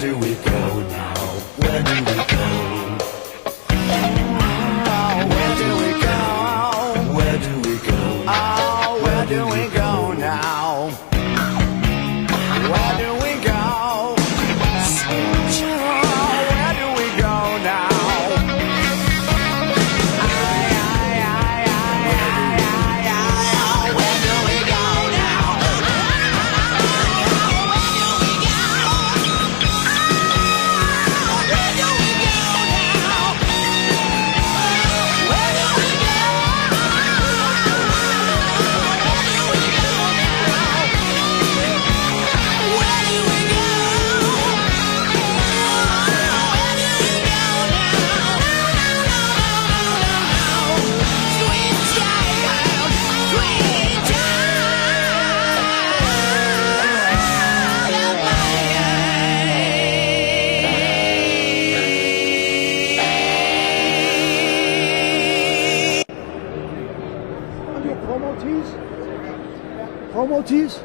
do we go now? Where do we go? Where do we go? Where do we go? Oh, where do we go now? Where do we go? Where do we go now? Where do we go now? Where do we go now? tees? Promo tees?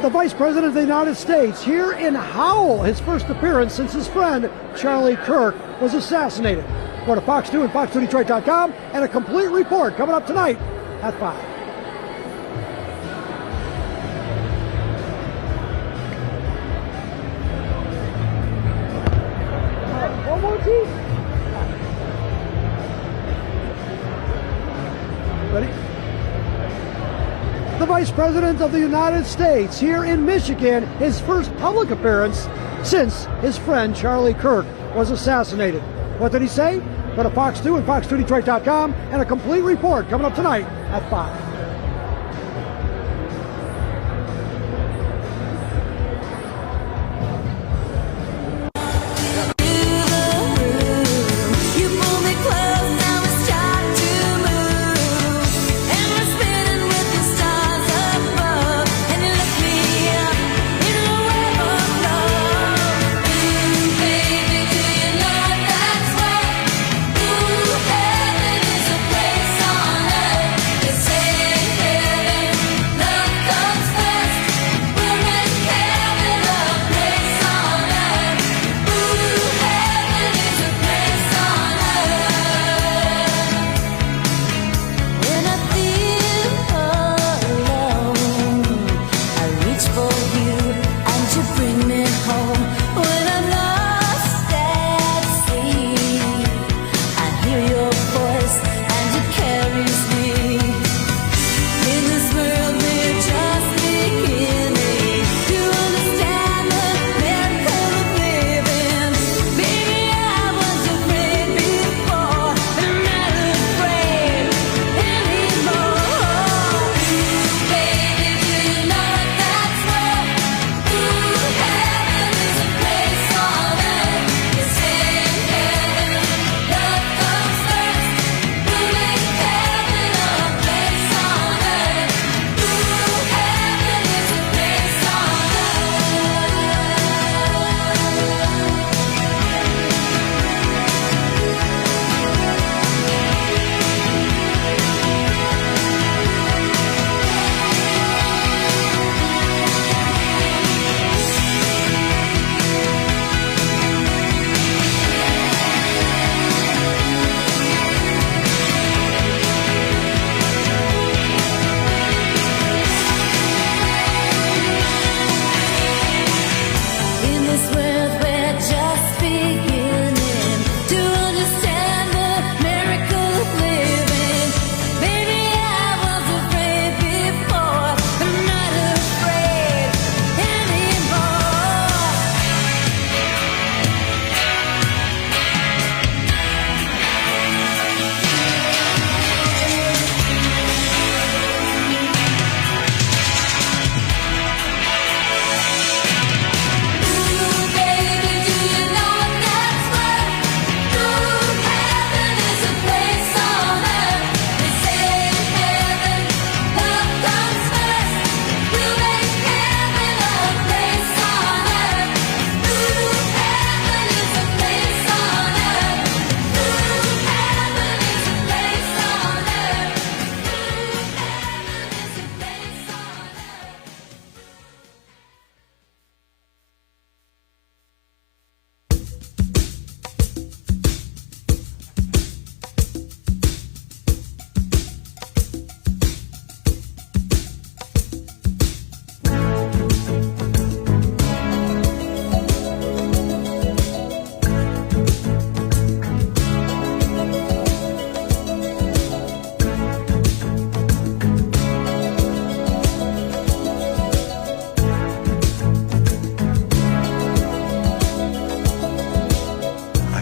The Vice President of the United States here in Howell, his first appearance since his friend Charlie Kirk was assassinated. Go to Fox 2 and fox2detroit.com, and a complete report coming up tonight at 5. One more team. Ready? The Vice President of the United States here in Michigan, his first public appearance since his friend Charlie Kirk was assassinated. What did he say? Go to Fox 2 and fox2detroit.com, and a complete report coming up tonight at 5.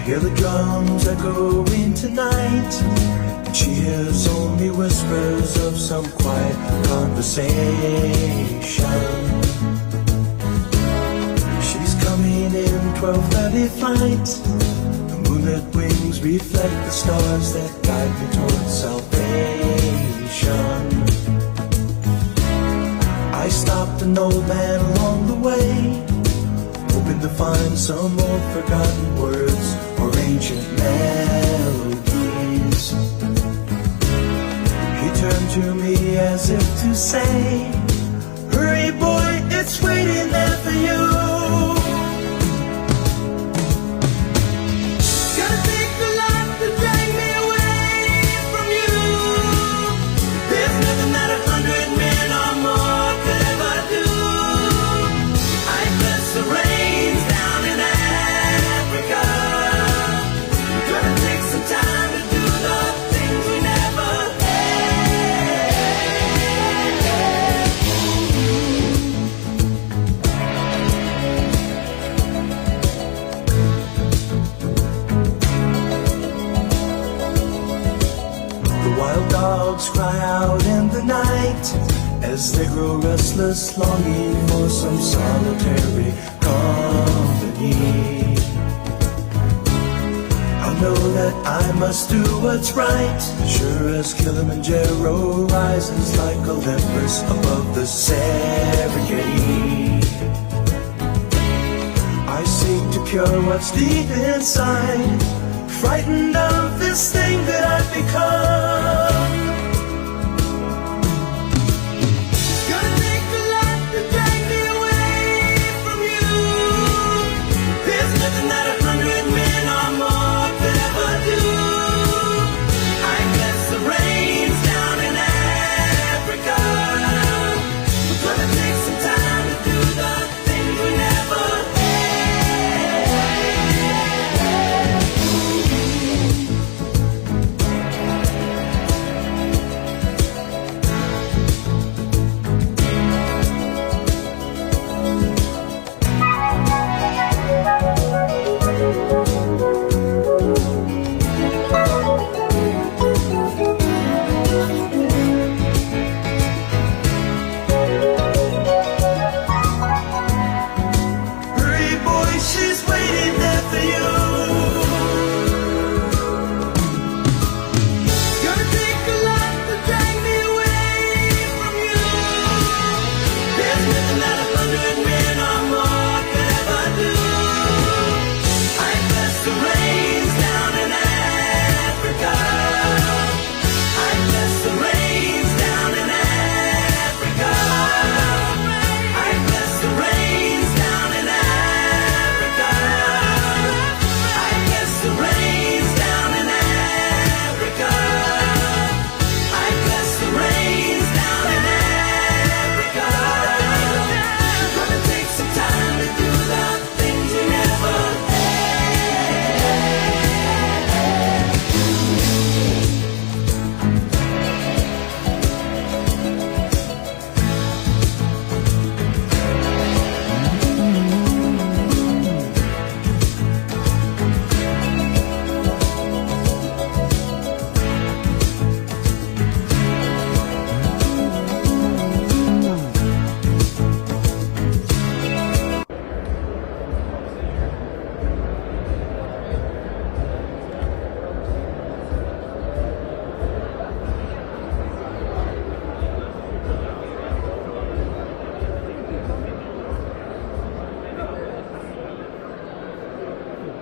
Hear the drums echoing tonight. She hears only whispers of some quiet conversation. She's coming in 12:30 flight. The moonlit wings reflect the stars that guide me towards salvation. I stopped an old man along the way. some old forgotten words or ancient melodies. He turned to me as if to say, hurry boy, it's waiting there for you. Gonna take the life to drag me away from you. There's nothing that 100 men or more could ever do. I bless the rains down in Africa. Gonna take some time to do the things we never Wild dogs cry out in the night as they grow restless, longing for some solitary company. I know that I must do what's right, sure as Kilimanjaro rises like Olympus above the Serengeti. I seek to cure what's deep inside, frightened of this thing that I've become. Gonna take the life to drag me away from you. There's nothing that 100 men or more could ever do. I bless the rains down in Africa. We're gonna take some time to do the things we never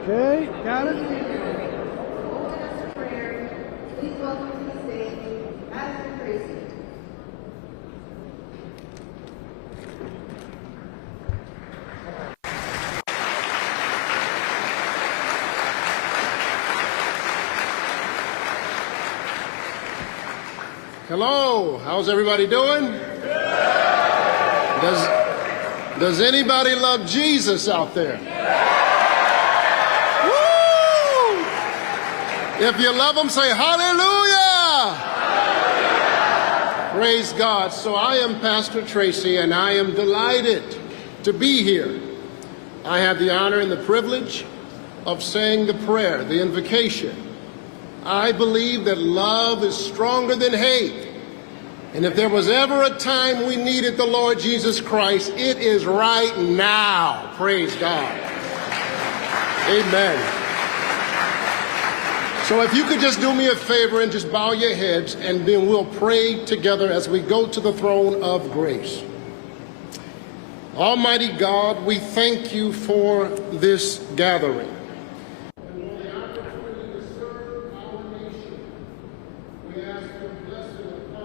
Okay, got it? Please welcome to the stage, Pastor Tracy. Hello, how's everybody doing? Does anybody love Jesus out there? Woo! If you love him, say hallelujah! Praise God. So I am Pastor Tracy, and I am delighted to be here. I have the honor and the privilege of saying the prayer, the invocation. I believe that love is stronger than hate. And if there was ever a time we needed the Lord Jesus Christ, it is right now. Praise God. Amen. So if you could just do me a favor and just bow your heads, and then we'll pray together as we go to the throne of grace. Almighty God, we thank you for this gathering.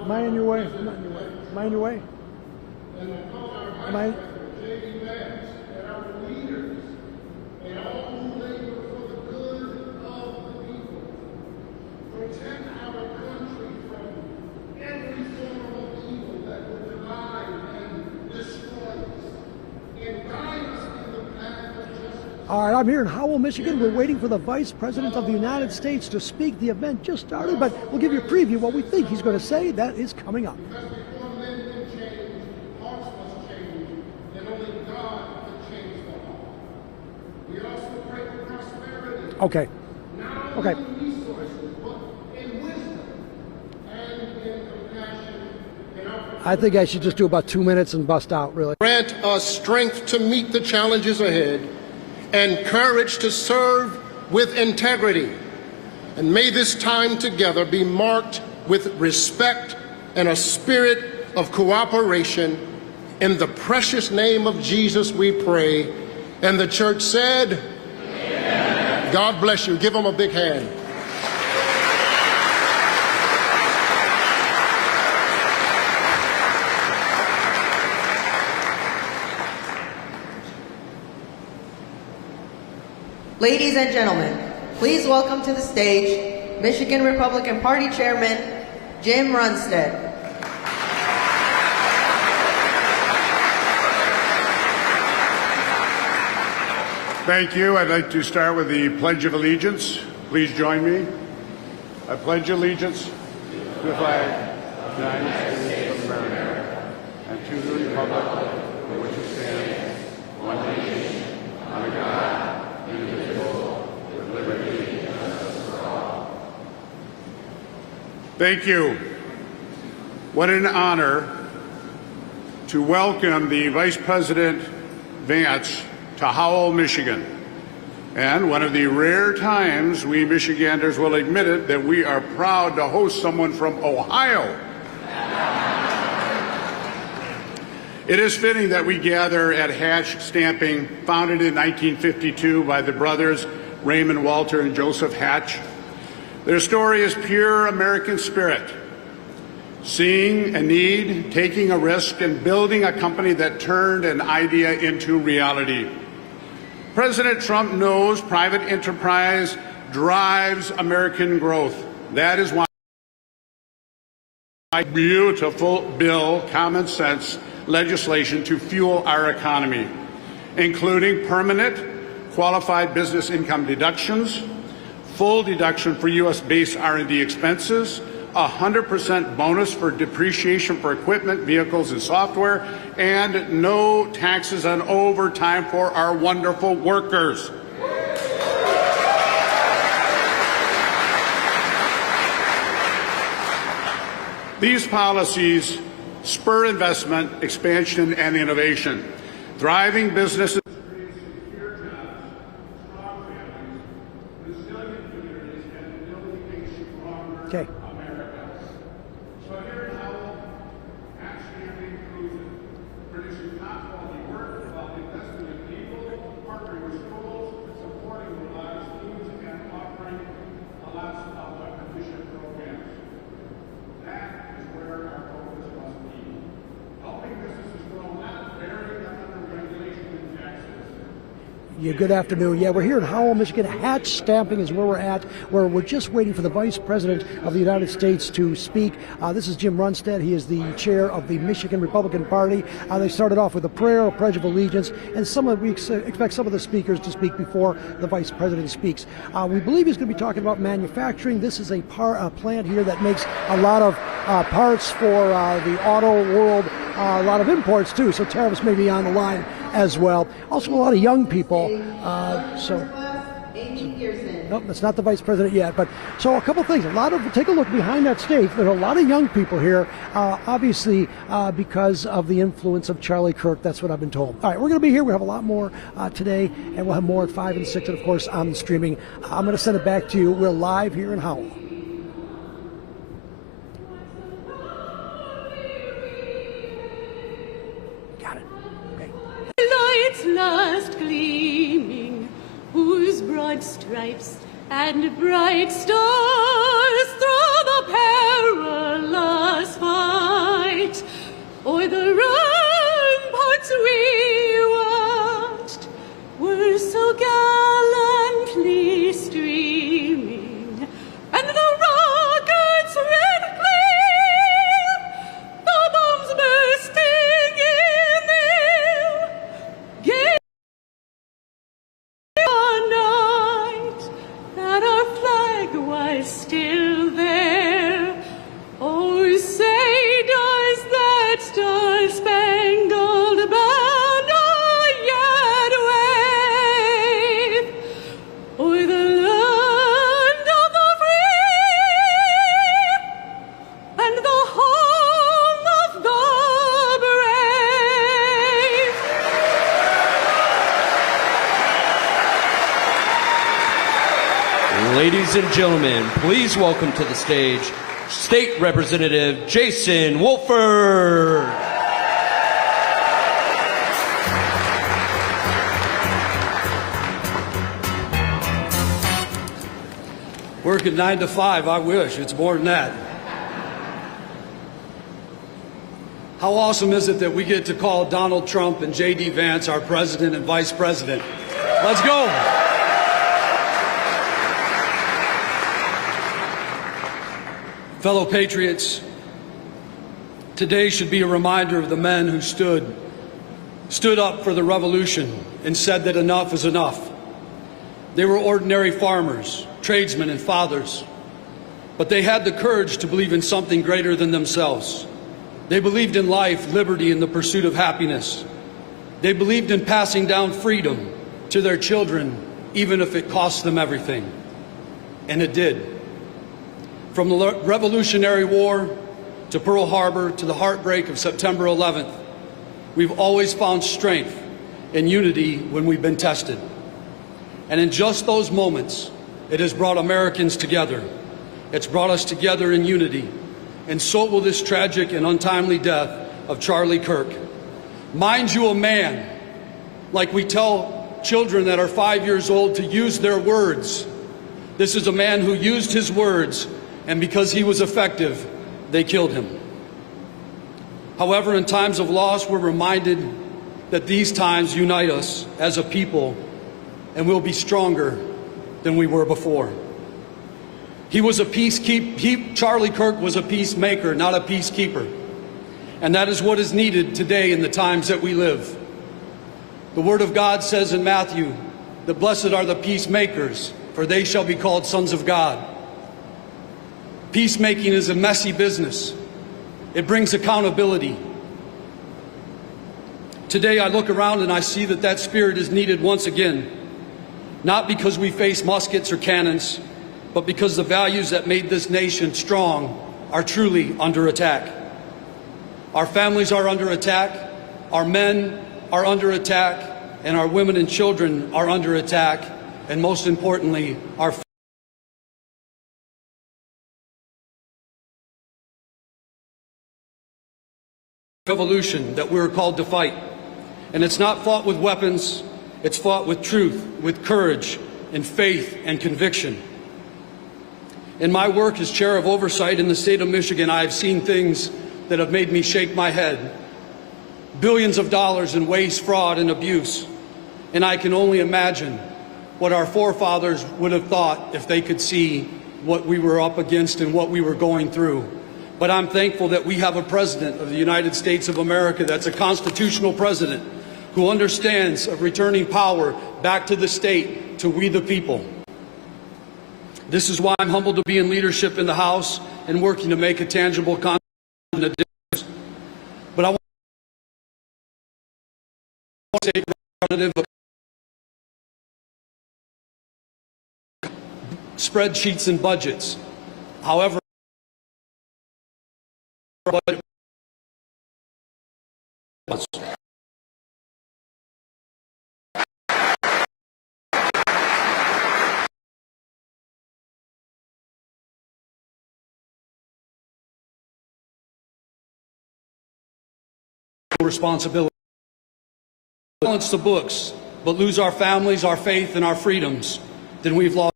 Am I in your way? I'm not in your way. Am I in your way? Am I? JD Vance and our leaders and all who labor for the good of the people. Protect our country from every form of evil that would divide and destroy us. And guide us in the path of justice. All right, I'm here in Howell, Michigan. We're waiting for the Vice President of the United States to speak. The event just started, but we'll give you a preview of what we think he's going to say. That is coming up. Because before men can change, hearts must change, and only God can change the heart. We also pray for prosperity. Okay. Not Okay. only in resources, but in wisdom and in compassion and opportunity. I think I should just do about 2 minutes and bust out, really. Grant us strength to meet the challenges ahead and courage to serve with integrity. And may this time together be marked with respect and a spirit of cooperation. In the precious name of Jesus we pray. And the church said, Amen. God bless you. Give them a big hand. Ladies and gentlemen, please welcome to the stage Michigan Republican Party Chairman Jim Runstead. Thank you. I'd like to start with the Pledge of Allegiance. Please join me. I pledge allegiance to the flag of the United States of America and to the republic for which it stands, one nation, under God, indivisible, with liberty and justice for all. Thank you. What an honor to welcome the Vice President Vance to Howell, Michigan. And one of the rare times we Michiganders will admit it that we are proud to host someone from Ohio. It is fitting that we gather at Hatch Stamping, founded in 1952 by the brothers Raymond Walter and Joseph Hatch. Their story is pure American spirit. Seeing a need, taking a risk, and building a company that turned an idea into reality. President Trump knows private enterprise drives American growth. That is why beautiful bill, common sense legislation to fuel our economy, including permanent qualified business income deductions, full deduction for U.S.-based R&D expenses, 100% bonus for depreciation for equipment, vehicles, and software, and no taxes on overtime for our wonderful workers. These policies spur investment, expansion, and innovation, thriving businesses. Okay. So here in Howell, actually includes producing top quality work while investing in people, partnering with schools, supporting the lives of students, and offering lots of efficient programs. That is where our focus must be. Helping businesses grow, not bearing them under regulation and taxes. Yeah, good afternoon. Yeah, we're here in Howell, Michigan. Hatch Stamping is where we're at, where we're just waiting for the Vice President of the United States to speak. This is Jim Runstead. He is the chair of the Michigan Republican Party. They started off with a prayer, a pledge of allegiance, and we expect some of the speakers to speak before the Vice President speaks. We believe he's going to be talking about manufacturing. This is a plant here that makes a lot of parts for the auto world, a lot of imports too, so tariffs may be on the line as well. Also a lot of young people. Nope, that's not the Vice President yet. But so a couple things. Take a look behind that stage. There's a lot of young people here, obviously because of the influence of Charlie Kirk. That's what I've been told. All right, we're going to be here. We have a lot more today, and we'll have more at 5 and 6, and of course on the streaming. I'm going to send it back to you. We're live here in Howell. Got it. Okay. stripes and bright stars through the perilous fight. O'er the ramparts we watched were so gallantly streaming, and the rockets red gleam, the bombs bursting in the air, gave a night that our flag was still there. Oh, say does that star-spangled banner yet wave o'er the land of the free and the home of the brave? Ladies and gentlemen, please welcome to the stage State Representative Jason Wolfford. Working 9 to 5, I wish. It's more than that. How awesome is it that we get to call Donald Trump and JD Vance our president and vice president? Let's go. Fellow patriots, today should be a reminder of the men who stood up for the revolution and said that enough is enough. They were ordinary farmers, tradesmen, and fathers, but they had the courage to believe in something greater than themselves. They believed in life, liberty, and the pursuit of happiness. They believed in passing down freedom to their children, even if it cost them everything. And it did. From the Revolutionary War to Pearl Harbor to the heartbreak of September 11th, we've always found strength and unity when we've been tested. And in just those moments, it has brought Americans together. It's brought us together in unity. And so will this tragic and untimely death of Charlie Kirk. Mind you, a man, like we tell children that are 5 years old to use their words. This is a man who used his words, and because he was effective, they killed him. However, in times of loss, we're reminded that these times unite us as a people, and we'll be stronger than we were before. He was a Charlie Kirk was a peacemaker, not a peacekeeper. And that is what is needed today in the times that we live. The Word of God says in Matthew that blessed are the peacemakers, for they shall be called sons of God. Peacemaking is a messy business. It brings accountability. Today I look around and I see that that spirit is needed once again, not because we face muskets or cannons, but because the values that made this nation strong are truly under attack. Our families are under attack, our men are under attack, and our women and children are under attack, and most importantly, our revolution that we're called to fight. And it's not fought with weapons, it's fought with truth, with courage, and faith and conviction. In my work as chair of oversight in the state of Michigan, I have seen things that have made me shake my head. Billions of dollars in waste, fraud, and abuse. And I can only imagine what our forefathers would have thought if they could see what we were up against and what we were going through. But I'm thankful that we have a president of the United States of America that's a constitutional president who understands of returning power back to the state, to we the people. This is why I'm humbled to be in leadership in the House and working to make a tangible contribution and a difference. But I want to say representative of spreadsheets and budgets. However, responsibility. Balance the books, but lose our families, our faith, and our freedoms. then we've lost.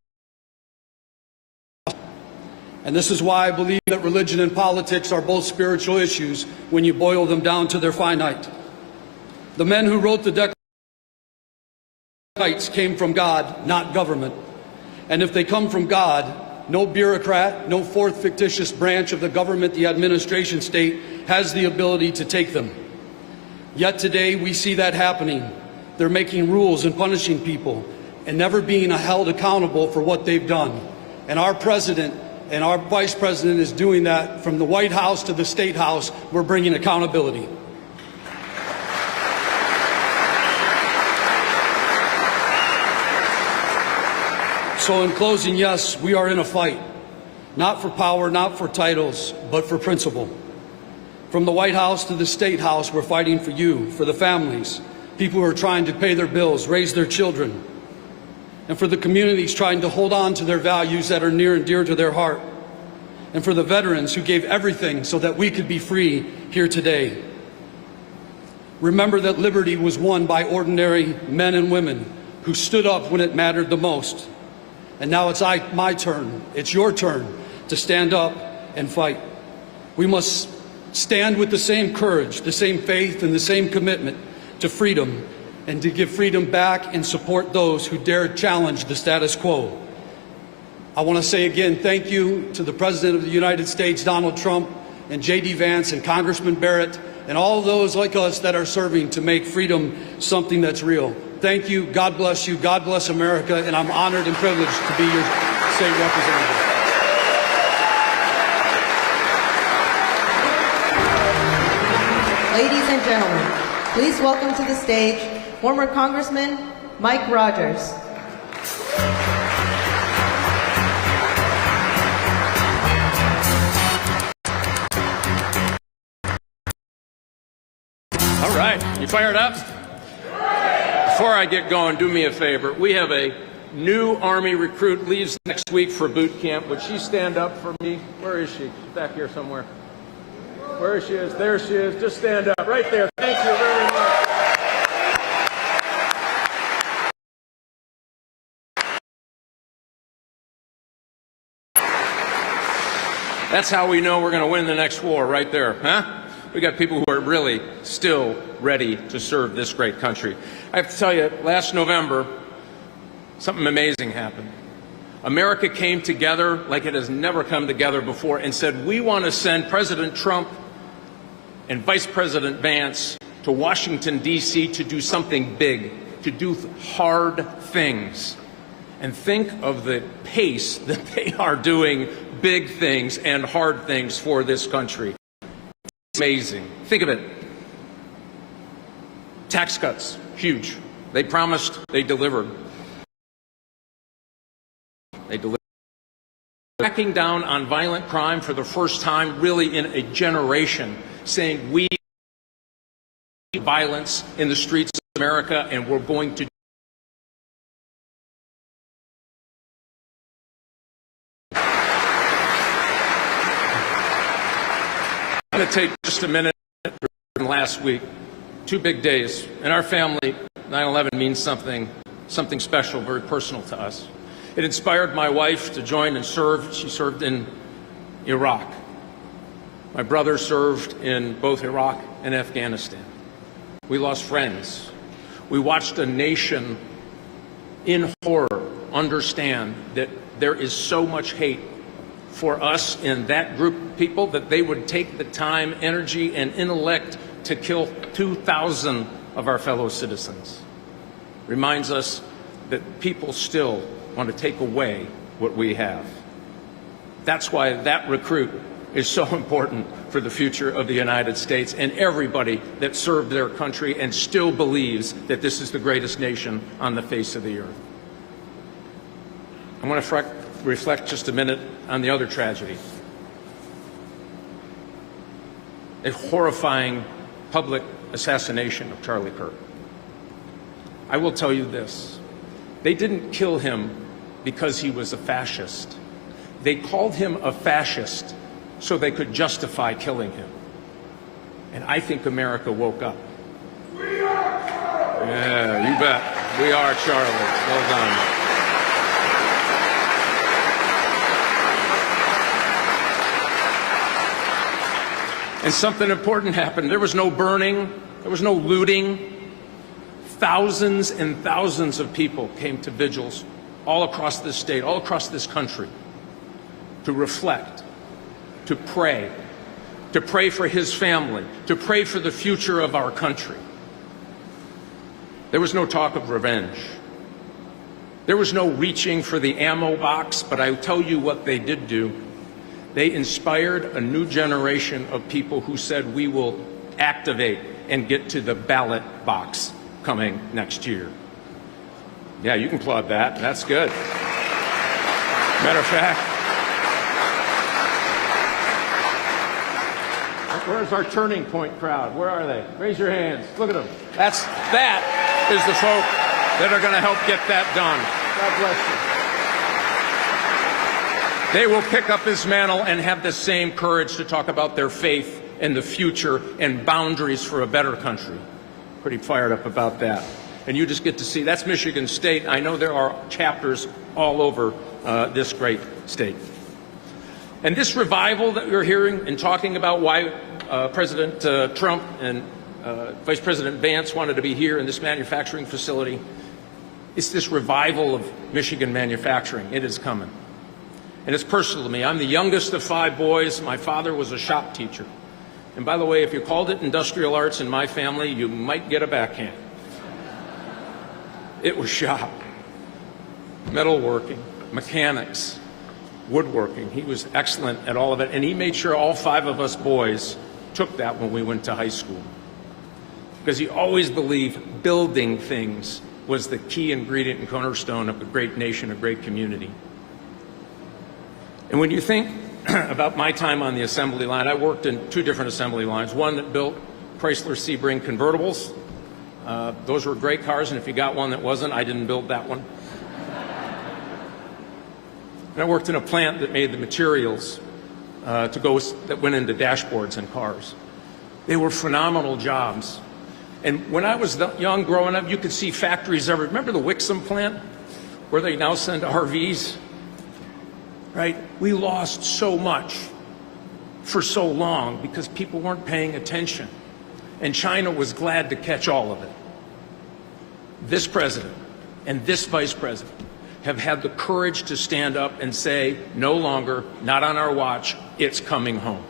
And this is why I believe that religion and politics are both spiritual issues when you boil them down to their finite. The men who wrote the Declaration came from God, not government. And if they come from God, no bureaucrat, no fourth fictitious branch of the government, the administration state, has the ability to take them. Yet today we see that happening. They're making rules and punishing people and never being held accountable for what they've done. And our president and our vice president is doing that from the White House to the State House. We're bringing accountability. So in closing, yes, we are in a fight, not for power, not for titles, but for principle. From the White House to the State House, we're fighting for you, for the families, people who are trying to pay their bills, raise their children, and for the communities trying to hold on to their values that are near and dear to their heart, and for the veterans who gave everything so that we could be free here today. Remember that liberty was won by ordinary men and women who stood up when it mattered the most. And now it's my turn, it's your turn to stand up and fight. We must stand with the same courage, the same faith, and the same commitment to freedom, and to give freedom back and support those who dare challenge the status quo. I want to say again thank you to the President of the United States, Donald Trump, and JD Vance, and Congressman Barrett, and all those like us that are serving to make freedom something that's real. Thank you, God bless you, God bless America, and I'm honored and privileged to be your state representative. Ladies and gentlemen, please welcome to the stage former Congressman Mike Rogers. All right, you fired up? Before I get going, do me a favor. We have a new Army recruit leaves next week for boot camp. Would she stand up for me? Where is she? She's back here somewhere. Where she is? There she is. Just stand up right there. Thank you very much. That's how we know we're going to win the next war, right there, huh? We got people who are really still ready to serve this great country. I have to tell you, last November, something amazing happened. America came together like it has never come together before and said, we want to send President Trump and Vice President Vance to Washington, D.C. to do something big, to do hard things. And think of the pace that they are doing big things and hard things for this country. Amazing. Think of it. Tax cuts, huge. They promised, they delivered. They delivered. Cracking down on violent crime for the first time really in a generation, saying we violence in the streets of America and we're going to I'm going to take just a minute from last week. 2 big days. In our family, 9/11 means something special, very personal to us. It inspired my wife to join and serve. She served in Iraq. My brother served in both Iraq and Afghanistan. We lost friends. We watched a nation in horror understand that there is so much hate for us in that group of people that they would take the time, energy, and intellect to kill 2,000 of our fellow citizens. Reminds us that people still want to take away what we have. That's why that recruit is so important for the future of the United States and everybody that served their country and still believes that this is the greatest nation on the face of the earth. I want to reflect just a minute on the other tragedy. A horrifying public assassination of Charlie Kirk. I will tell you this. They didn't kill him because he was a fascist. They called him a fascist so they could justify killing him. And I think America woke up. We are Charlie. Yeah, you bet. We are Charlie. Well done. And something important happened. There was no burning. There was no looting. Thousands and thousands of people came to vigils all across this state, all across this country, to reflect, to pray for his family, to pray for the future of our country. There was no talk of revenge. There was no reaching for the ammo box, but I tell you what they did do. They inspired a new generation of people who said, we will activate and get to the ballot box coming next year. Yeah, you can applaud that. That's good. Matter of fact, where's our Turning Point crowd? Where are they? Raise your hands. Look at them. That is the folk that are going to help get that done. God bless you. They will pick up this mantle and have the same courage to talk about their faith and the future and boundaries for a better country. Pretty fired up about that. And you just get to see, that's Michigan State. I know there are chapters all over this great state. And this revival that we're hearing and talking about, why President Trump and Vice President Vance wanted to be here in this manufacturing facility, it's this revival of Michigan manufacturing. It is coming. And it's personal to me. I'm the youngest of 5 boys. My father was a shop teacher. And by the way, if you called it industrial arts in my family, you might get a backhand. It was shop, metalworking, mechanics, woodworking. He was excellent at all of it, and he made sure all 5 of us boys took that when we went to high school. Because he always believed building things was the key ingredient and cornerstone of a great nation, a great community. And when you think about my time on the assembly line, I worked in 2 different assembly lines, one that built Chrysler Sebring convertibles. Those were great cars, and if you got one that wasn't, I didn't build that one. And I worked in a plant that made the materials that went into dashboards in cars. They were phenomenal jobs. And when I was young growing up, you could see factories everywhere. Remember the Wixom plant where they now send RVs? Right? We lost so much for so long because people weren't paying attention. And China was glad to catch all of it. This president and this vice president have had the courage to stand up and say, no longer, not on our watch, it's coming home.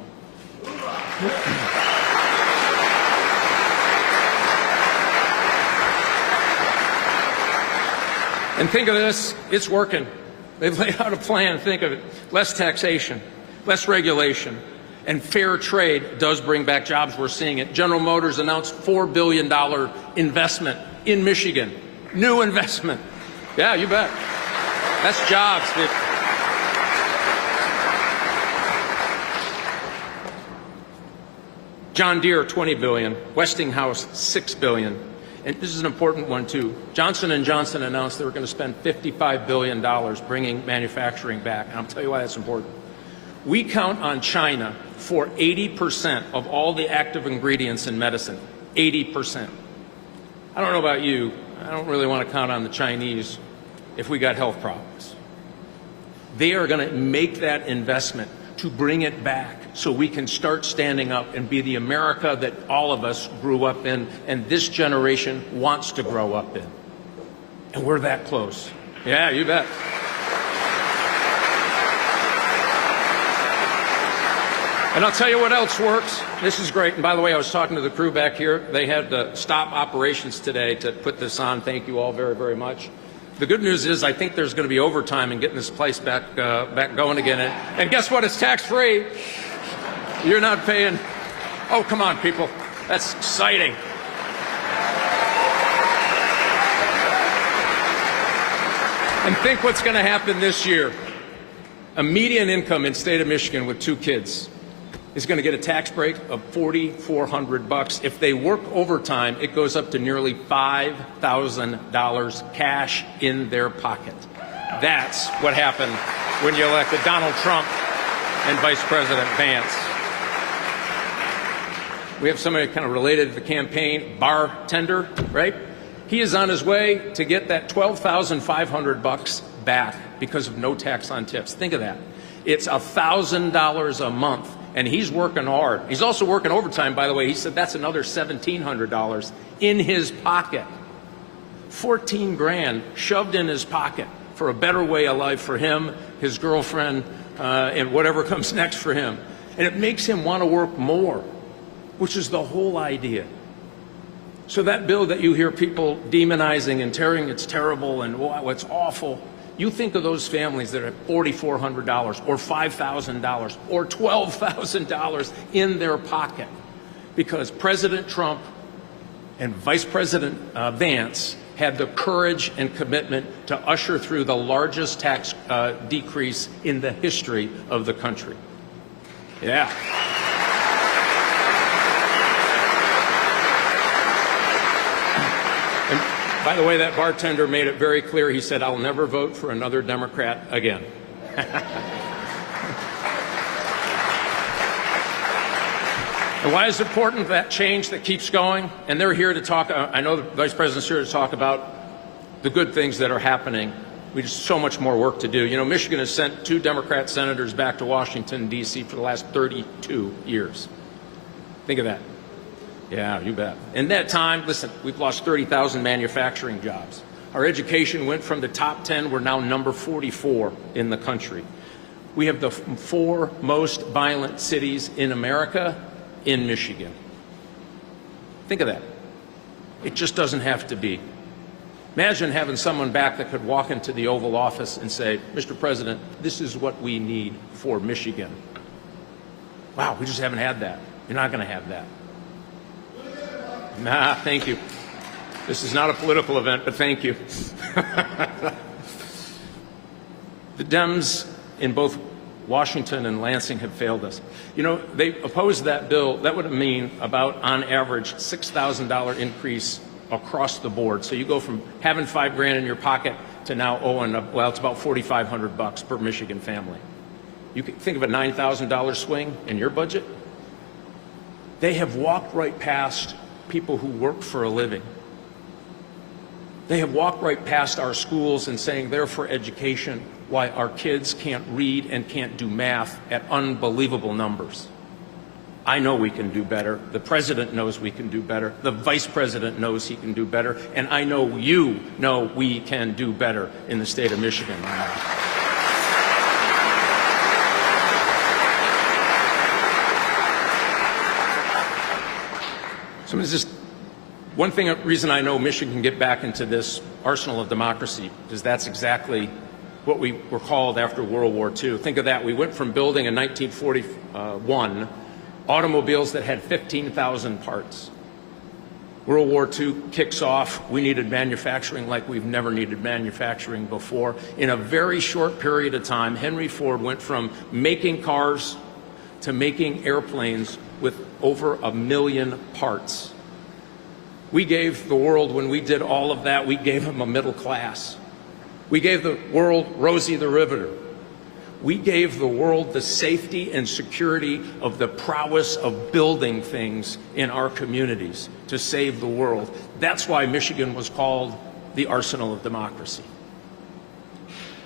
And think of this, it's working. They've laid out a plan, think of it. Less taxation, less regulation, and fair trade does bring back jobs. We're seeing it. General Motors announced $4 billion investment in Michigan. New investment. Yeah, you bet. That's jobs. John Deere, $20 billion. Westinghouse, $6 billion. And this is an important one, too. Johnson & Johnson announced they were going to spend $55 billion bringing manufacturing back. And I'll tell you why that's important. We count on China for 80% of all the active ingredients in medicine. 80%. I don't know about you. I don't really want to count on the Chinese if we got health problems. They are going to make that investment to bring it back so we can start standing up and be the America that all of us grew up in and this generation wants to grow up in. And we're that close. Yeah, you bet. And I'll tell you what else works. This is great. And by the way, I was talking to the crew back here. They had to stop operations today to put this on. Thank you all very, very much. The good news is I think there's going to be overtime in getting this place back going again. And guess what? It's tax-free. You're not paying. Oh, come on, people. That's exciting. And think what's going to happen this year. A median income in the state of Michigan with 2 kids is going to get a tax break of $4,400. If they work overtime, it goes up to nearly $5,000 cash in their pocket. That's what happened when you elected Donald Trump and Vice President Vance. We have somebody kind of related to the campaign, bartender, right? He is on his way to get that $12,500 back because of no tax on tips. Think of that. It's $1,000 a month and he's working hard. He's also working overtime, by the way. He said that's another $1,700 in his pocket. 14 grand shoved in his pocket for a better way of life for him, his girlfriend, and whatever comes next for him. And it makes him want to work more, which is the whole idea. So that bill that you hear people demonizing and tearing, it's terrible and wow, it's awful. You think of those families that have $4,400 or $5,000 or $12,000 in their pocket because President Trump and Vice President Vance had the courage and commitment to usher through the largest tax decrease in the history of the country. Yeah. And by the way, that bartender made it very clear. He said, "I'll never vote for another Democrat again." And why is it important, that change that keeps going? And they're here to talk, I know the Vice President's here to talk about the good things that are happening. We just so much more work to do. You know, Michigan has sent 2 Democrat senators back to Washington, D.C. for the last 32 years. Think of that. Yeah, you bet. In that time, listen, we've lost 30,000 manufacturing jobs. Our education went from the top 10, we're now number 44 in the country. We have the 4 most violent cities in America in Michigan. Think of that. It just doesn't have to be. Imagine having someone back that could walk into the Oval Office and say, "Mr. President, this is what we need for Michigan." Wow, we just haven't had that. You're not going to have that. Nah, thank you. This is not a political event, but thank you. The Dems in both Washington and Lansing have failed us. You know, they opposed that bill. That would mean about, on average, $6,000 increase across the board. So you go from having $5 grand in your pocket to now owing, well, it's about $4,500 per Michigan family. You can think of a $9,000 swing in your budget. They have walked right past people who work for a living. They have walked right past our schools and saying they're for education, why our kids can't read and can't do math at unbelievable numbers. I know we can do better. The President knows we can do better. The Vice President knows he can do better. And I know you know we can do better in the state of Michigan. So it's just one reason I know Michigan can get back into this arsenal of democracy, because that's exactly what we were called after World War II. Think of that. We went from building in 1941 automobiles that had 15,000 parts. World War II kicks off. We needed manufacturing like we've never needed manufacturing before. In a very short period of time, Henry Ford went from making cars to making airplanes with over 1 million parts. We gave the world, when we did all of that, we gave them a middle class. We gave the world Rosie the Riveter. We gave the world the safety and security of the prowess of building things in our communities to save the world. That's why Michigan was called the arsenal of democracy.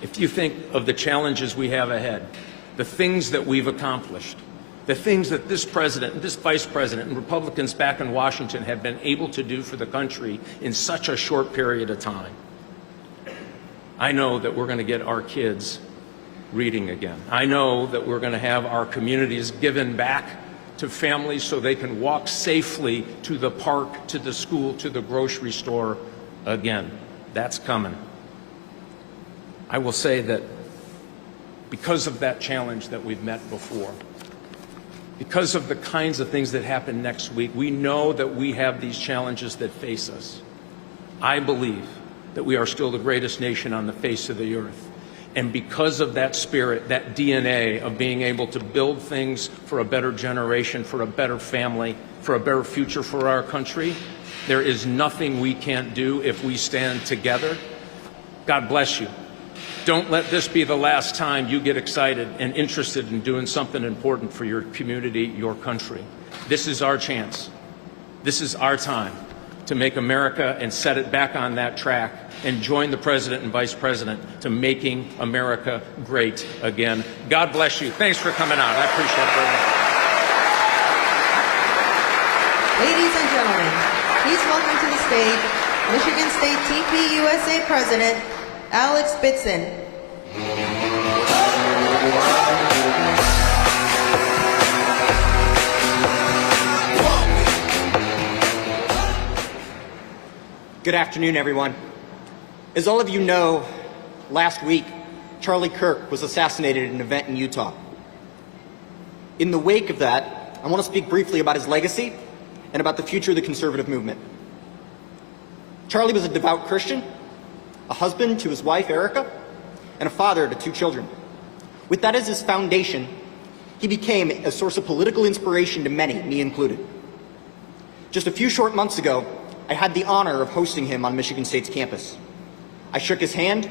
If you think of the challenges we have ahead, the things that we've accomplished, the things that this president and this vice president and Republicans back in Washington have been able to do for the country in such a short period of time, I know that we're going to get our kids reading again. I know that we're going to have our communities given back to families so they can walk safely to the park, to the school, to the grocery store again. That's coming. I will say that because of that challenge that we've met before, because of the kinds of things that happen next week, we know that we have these challenges that face us. I believe that we are still the greatest nation on the face of the earth. And because of that spirit, that DNA of being able to build things for a better generation, for a better family, for a better future for our country, there is nothing we can't do if we stand together. God bless you. Don't let this be the last time you get excited and interested in doing something important for your community, your country. This is our chance. This is our time to make America and set it back on that track and join the President and Vice President to making America great again. God bless you. Thanks for coming out. I appreciate it very much. Ladies and gentlemen, please welcome to the stage Michigan State TP USA President Alex Bitson. Good afternoon, everyone. As all of you know, last week, Charlie Kirk was assassinated at an event in Utah. In the wake of that, I want to speak briefly about his legacy and about the future of the conservative movement. Charlie was a devout Christian, a husband to his wife, Erica, and a father to 2 children. With that as his foundation, he became a source of political inspiration to many, me included. Just a few short months ago, I had the honor of hosting him on Michigan State's campus. I shook his hand,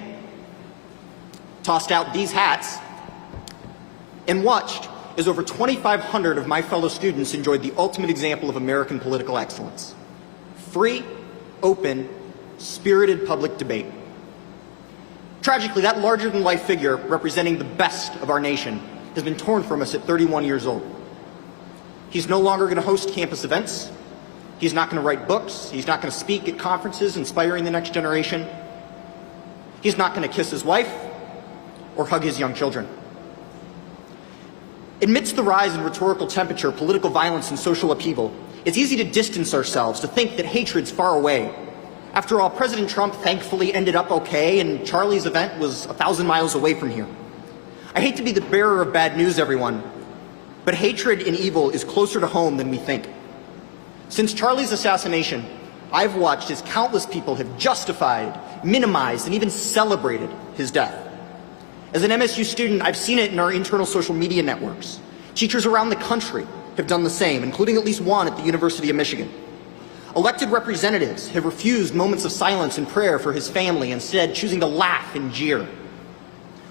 tossed out these hats, and watched as over 2,500 of my fellow students enjoyed the ultimate example of American political excellence: free, open, spirited public debate. Tragically, that larger-than-life figure representing the best of our nation has been torn from us at 31 years old. He's no longer going to host campus events. He's not going to write books. He's not going to speak at conferences inspiring the next generation. He's not going to kiss his wife or hug his young children. Amidst the rise in rhetorical temperature, political violence, and social upheaval, it's easy to distance ourselves, to think that hatred's far away. After all, President Trump thankfully ended up okay, and Charlie's event was 1,000 miles away from here. I hate to be the bearer of bad news, everyone, but hatred and evil is closer to home than we think. Since Charlie's assassination, I've watched as countless people have justified, minimized, and even celebrated his death. As an MSU student, I've seen it in our internal social media networks. Teachers around the country have done the same, including at least one at the University of Michigan. Elected representatives have refused moments of silence and prayer for his family, instead choosing to laugh and jeer.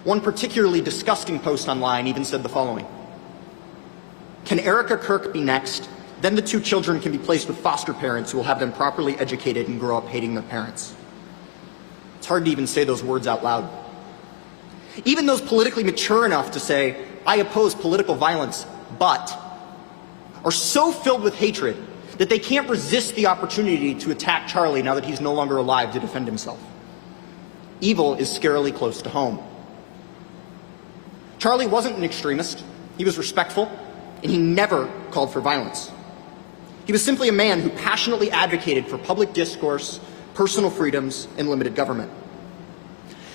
One particularly disgusting post online even said the following: "Can Erica Kirk be next? Then the 2 children can be placed with foster parents who will have them properly educated and grow up hating their parents." It's hard to even say those words out loud. Even those politically mature enough to say, "I oppose political violence, but," are so filled with hatred that they can't resist the opportunity to attack Charlie now that he's no longer alive to defend himself. Evil is scarily close to home. Charlie wasn't an extremist. He was respectful, and he never called for violence. He was simply a man who passionately advocated for public discourse, personal freedoms, and limited government.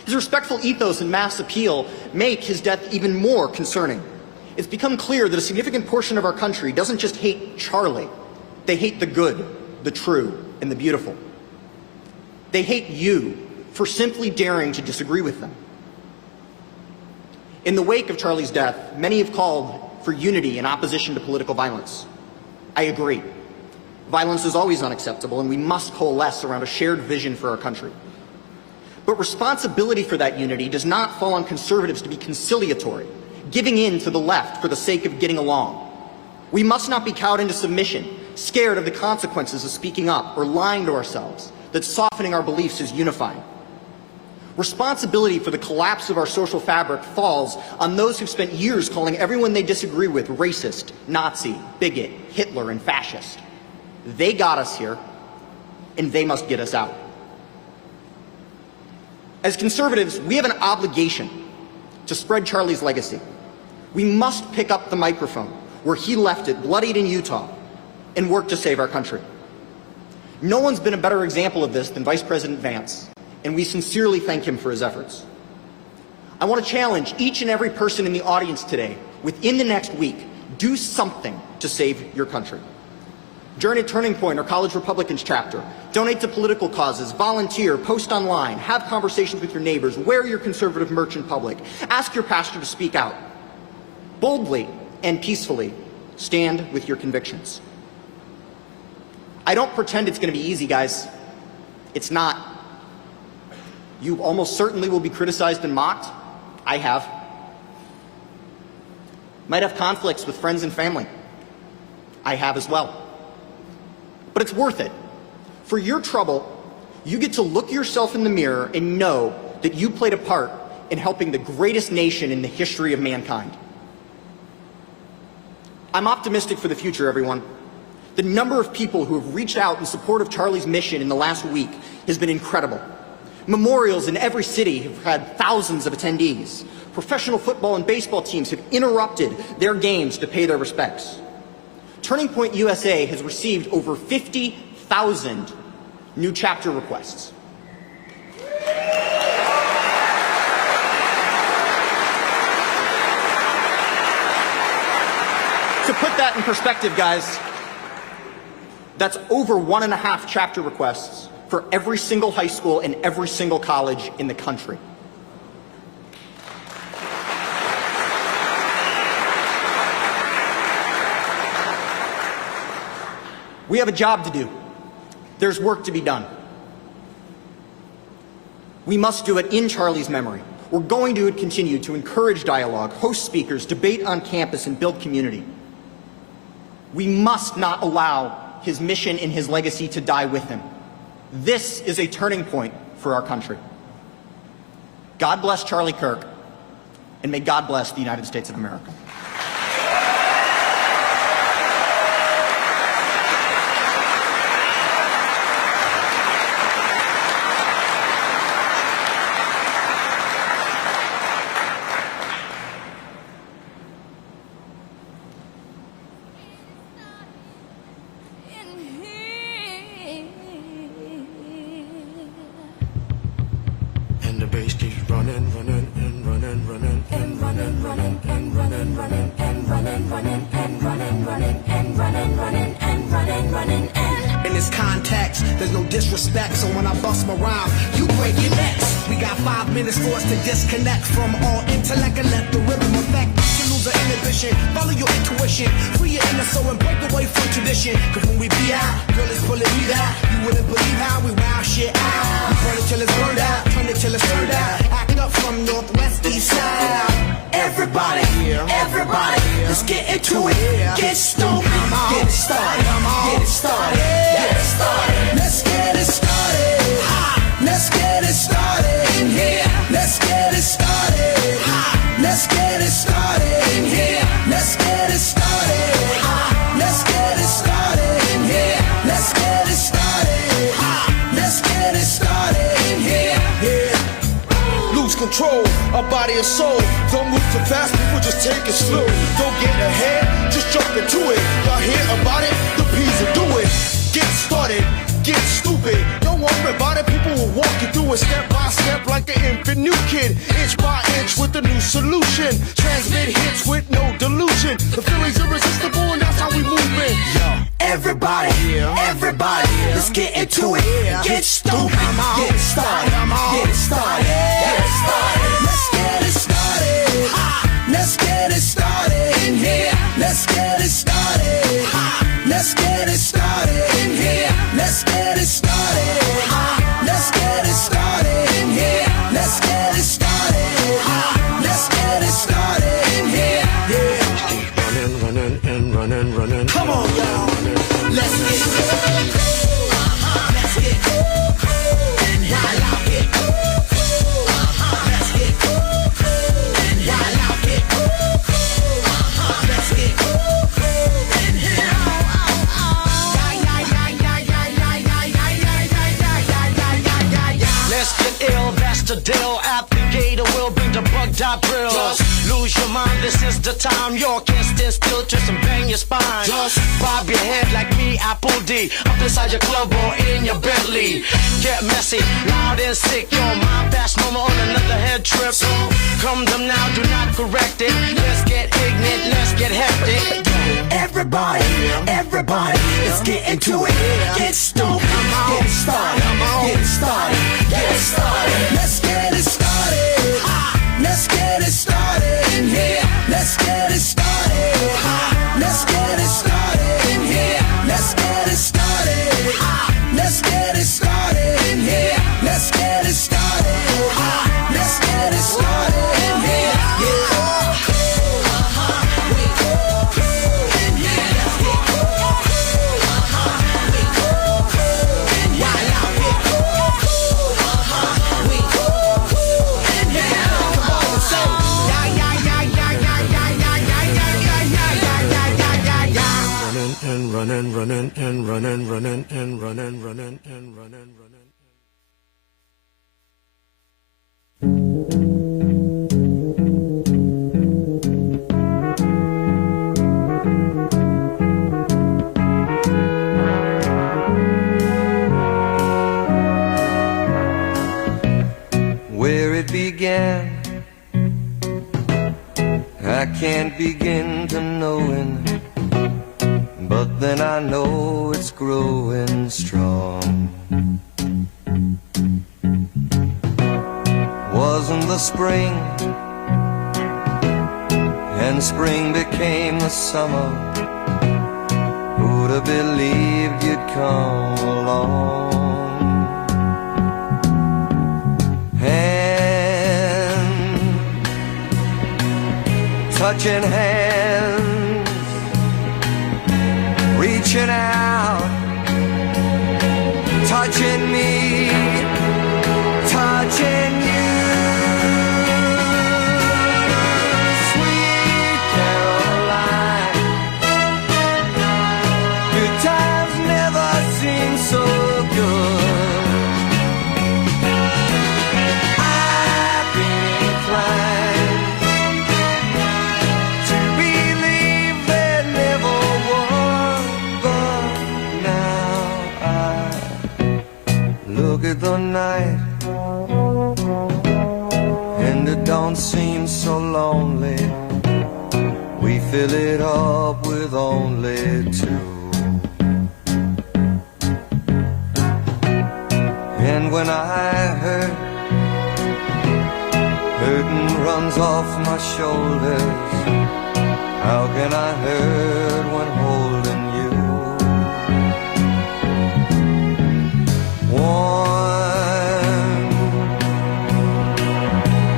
His respectful ethos and mass appeal make his death even more concerning. It's become clear that a significant portion of our country doesn't just hate Charlie. They hate the good, the true, and the beautiful. They hate you for simply daring to disagree with them. In the wake of Charlie's death, many have called for unity in opposition to political violence. I agree. Violence is always unacceptable, and we must coalesce around a shared vision for our country. But responsibility for that unity does not fall on conservatives to be conciliatory, giving in to the left for the sake of getting along. We must not be cowed into submission, scared of the consequences of speaking up or lying to ourselves, that softening our beliefs is unifying. Responsibility for the collapse of our social fabric falls on those who've spent years calling everyone they disagree with racist, Nazi, bigot, Hitler, and fascist. They got us here, and they must get us out. As conservatives, we have an obligation to spread Charlie's legacy. We must pick up the microphone where he left it, bloodied in Utah, and work to save our country. No one's been a better example of this than Vice President Vance, and we sincerely thank him for his efforts. I want to challenge each and every person in the audience today, within the next week, do something to save your country. Join a Turning Point or College Republicans chapter. Donate to political causes, volunteer, post online, have conversations with your neighbors, wear your conservative merch in public, ask your pastor to speak out. Boldly and peacefully stand with your convictions. I don't pretend it's going to be easy, guys. It's not. You almost certainly will be criticized and mocked. I have. Might have conflicts with friends and family. I have as well. But it's worth it. For your trouble, you get to look yourself in the mirror and know that you played a part in helping the greatest nation in the history of mankind. I'm optimistic for the future, everyone. The number of people who have reached out in support of Charlie's mission in the last week has been incredible. Memorials in every city have had thousands of attendees. Professional football and baseball teams have interrupted their games to pay their respects. Turning Point USA has received over 50,000 new chapter requests. To put that in perspective, guys, that's over 1.5 chapter requests for every single high school and every single college in the country. We have a job to do. There's work to be done. We must do it in Charlie's memory. We're going to continue to encourage dialogue, host speakers, debate on campus, and build community. We must not allow his mission and his legacy to die with him. This is a turning point for our country. God bless Charlie Kirk, and may God bless the United States of America. In this context, there's no disrespect, so when I bust my rhyme, you break your necks. We got 5 minutes for us to disconnect from all intellect and let the rhythm affect. To lose the inhibition, follow your intuition, free your inner soul and break away from tradition. Cause when we be out, girl, it's pulling me out. You wouldn't believe how we wow shit out. We burn it till it's burned out, turn it till it's turned out. Act up from northwest, east side. Everybody, let's get into it. Get stupid, get it started, get it started, get it started. Let's get it started. Let's get it started in here. Let's get it started. Let's get it started in here. Let's get it started. Let's get it started in here. Let's get it started. Let's get it started in here. Lose control, our body and soul. Don't move too fast, people just take it slow. Don't get ahead, just jump into it. Y'all hear about it? The P's will do it. Get started, get stupid. Don't worry about it, people will walk you through it step by step like an infant new kid. Inch by inch with a new solution. Transmit hits with no delusion. The feeling's irresistible and that's how we move it. Everybody, let's get into it. Get stupid, get it started, get it started, get it started. Let's get it started. Let's get it started in here. Let's get it started. Let's get it started in here. Let's get it started. Let's get it started in here. Let's get it started. Let's get it started in here. Yeah. Running. Come on, y'all. Let's get it. Let's get it. And while I get it. Let's get it. And while I get it. Let's get it. And let's get ill, that's the deal. Applicator will bring the bug dot drill. Just lose your mind, this is the time. You can't stand still, twist and bang your spine. Just bob your head like me, Apple D. Up inside your club or in your Bentley. Get messy, loud and sick. Your mind fast, no more on another head trip. So come them now, do not correct it. Let's get ignorant, let's get hectic. Everybody, let's get into it. Get stupid, get it started, get it started, get it started. Let's get it started. Let's get it started in here. Let's get it started. Let's get it started in here. Let's get it started. Let's get it started in here. Let's get it started. Let's get it started in here. Yeah. running, running, and running, running, and running, running, and running, running. Where it began, I can't begin to knowing, but then I know it's growing strong. Wasn't the spring, and spring became the summer. Who'd have believed you'd come along? Touching hands, reaching out, touching me, touching you. Sweet Caroline, good times never seem so good. I've been inclined to believe there never was, but now I look at the night and it don't seem so lonely. We fill it up with only two. And when I hurt, hurting runs off my shoulders. How can I hurt when holding you? Warm,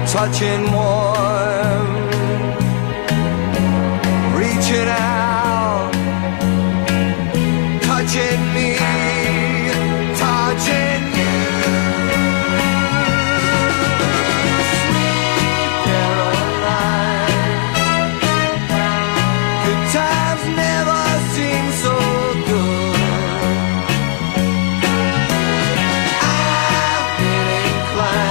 touching warm, reaching out, touching me, touching you. Sweet Caroline, good times never seem so good. I've been inclined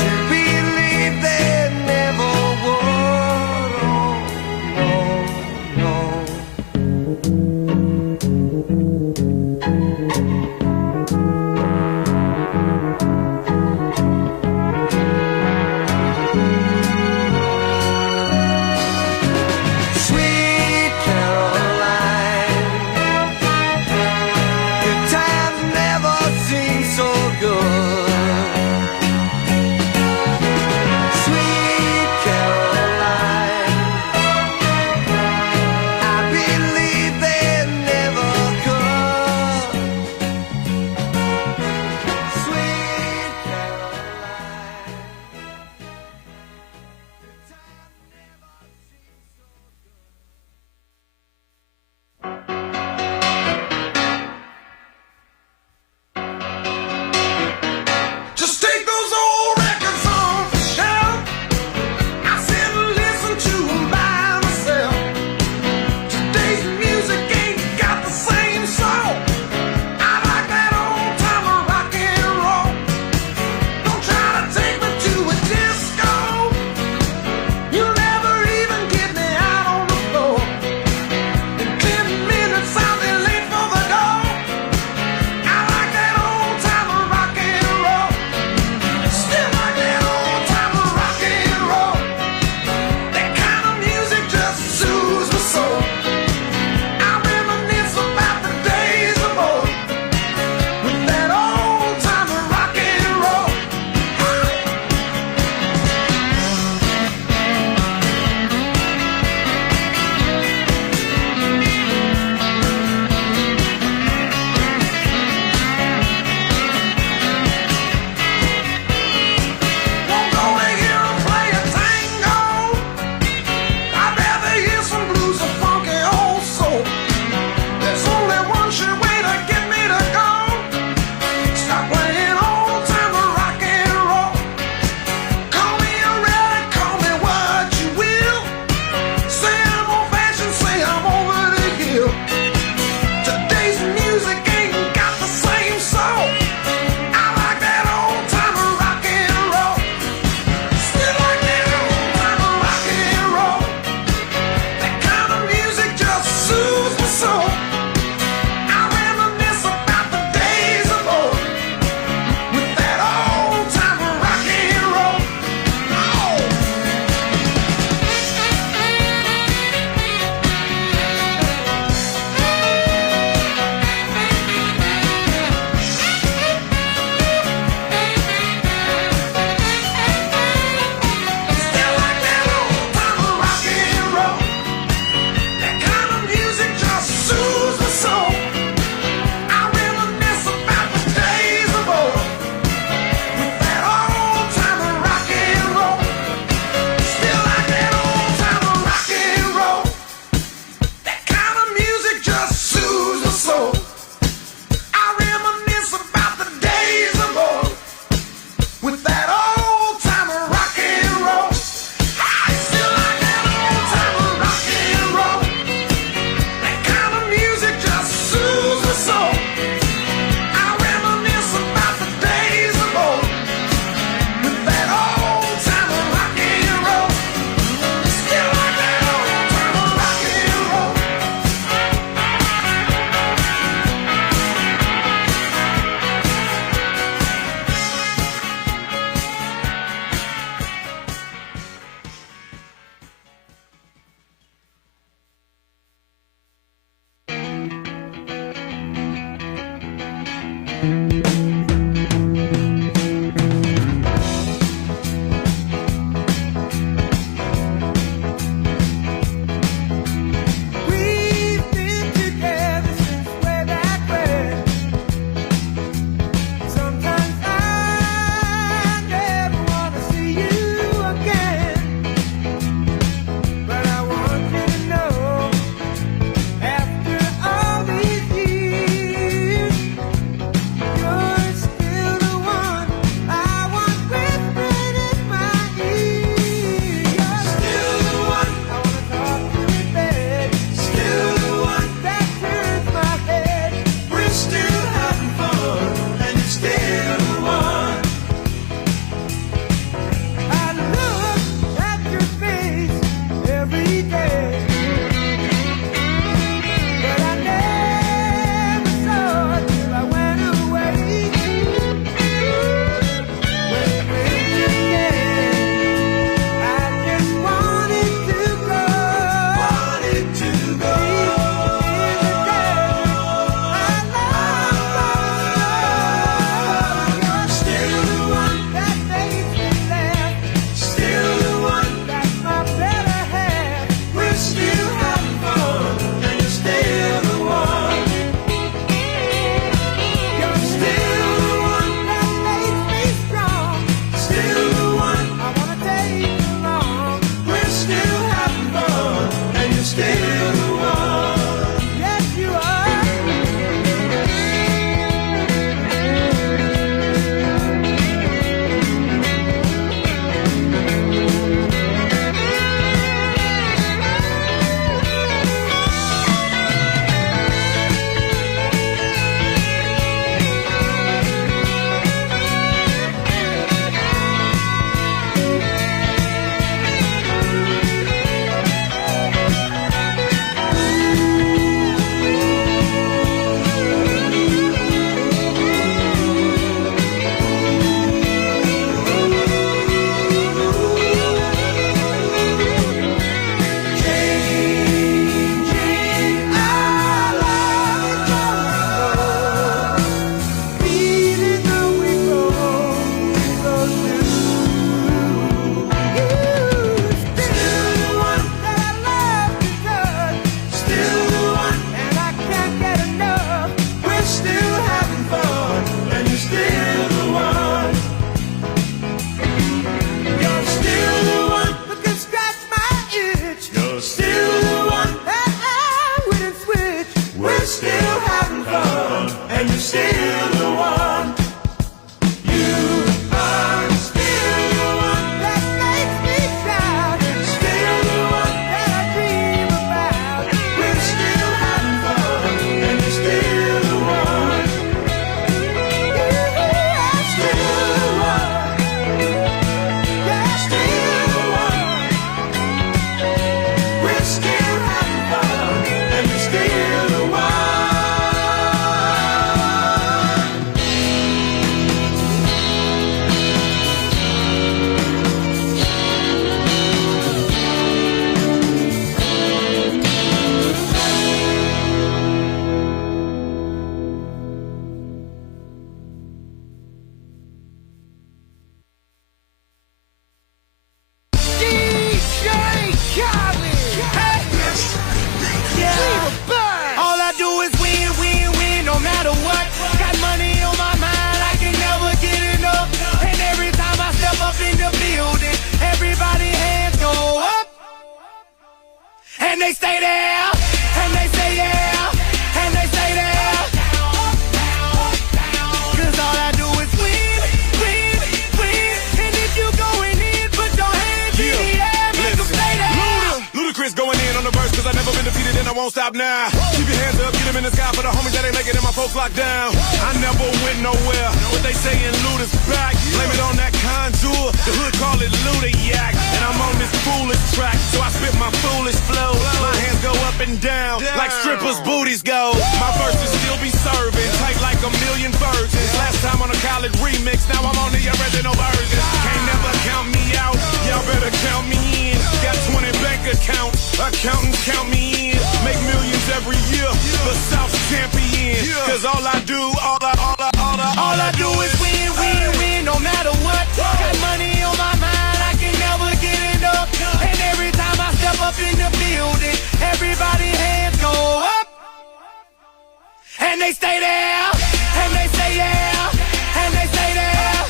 to believe there never would. Oh, no, no. still having fun, and you're still the one. You are still the one that makes me shout, still the one that I dream about. We're still having fun, and you're still the one. You are still the one. Yeah, still the one. We're still having fun, and we're still the one. All I do is win, win, win, no matter what. Got money on my mind, I can never get enough. And every time I step up in the building, everybody hands go up. And they stay there, and they say yeah, and they stay there. Cause all I do is win, win, win. And if you going in, put your hands in the air, make them stay there. Ludacris going in on the verse, cause I never been defeated and I won't stop now. Keep your hands up, get them in the sky for the homies that ain't making it, my folks locked down. I never went nowhere, what they saying Luda's back. Blame it on that contour, the hood call it Luda-yak. And I'm on this foolish track, so I spit my foolish flow. My hands go up and down, like strippers' booties go. My verses still be serving, tight like a million virgins. Last time on a college remix, now I'm on the original version. Can't never count me out, y'all better count me in. Got 20 bank accounts, accountants count me in. Make millions every year, the South's champion. Cause all I do is win, win, win, no matter what. Got money on my mind, I can never get enough. And every time I step up in the building, everybody hands go up. And they stay there, and they say yeah, and they stay there.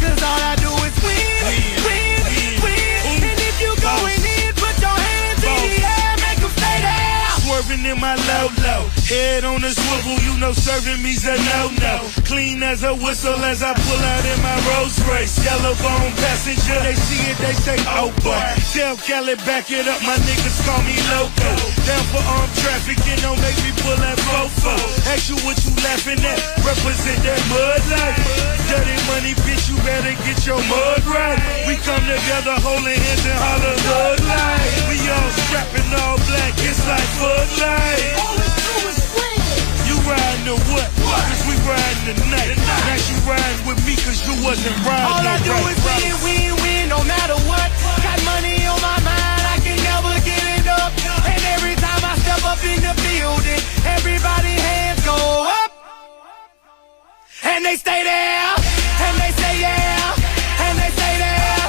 Cause all I do is win, win, win. And if you going in, put your hands in the air, make them stay there. Swerving in my low-low, head on the swivel, you know serving me's a no-no. Clean as a whistle as I pull out in my Rolls Royce. Yellow bone passenger, they see it, they say, oh boy. Tell Cali, back it up, my niggas call me loco. Down for armed traffic, you know, make me pull that fofo. Ask you what you laughing at, represent that mud life. Dirty money, bitch, you better get your mud right. We come together, holding hands and holler hood life. We all strapping all black, it's like Bud Light. You riding or what? Cause we riding tonight. Now you riding with me cause you wasn't riding. All I do is win, win, win, no matter what. Got money on my mind, I can never get enough. And every time I step up in the building, everybody hands go up. And they stay there, and they say yeah, and they stay there.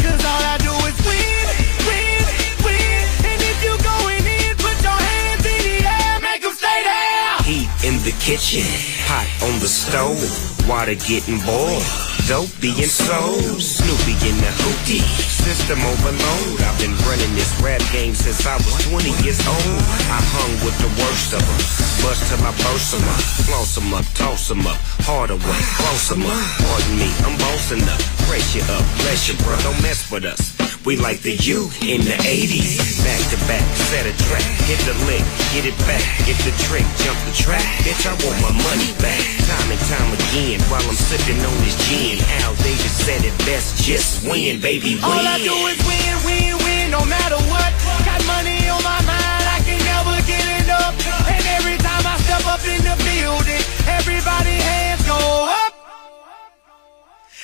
Cause all I do is win, win, win. And if you going in, put your hands in the air, make them stay there. Heat in the kitchen, hot on the stove, water getting boiled, dope being sold, Snoopy in the hootie, system overload. I've been running this rap game since I was 20 years old. I hung with the worst of them, bust till I burst them up, floss them up, toss them up, harder way, close them up. Pardon me, I'm bossing up, pressure up, bless you, bro, don't mess with us. We like the U in the 80s, back to back, set a track, hit the lick, get it back, get the trick, jump the track, bitch, I want my money back. Time and time again, while I'm sipping on this gin, Al Davis said it best, just win, baby, win. All I do is win, win, win, no matter what. Got money on my mind, I can never get enough. And every time I step up in the building, everybody hands go up.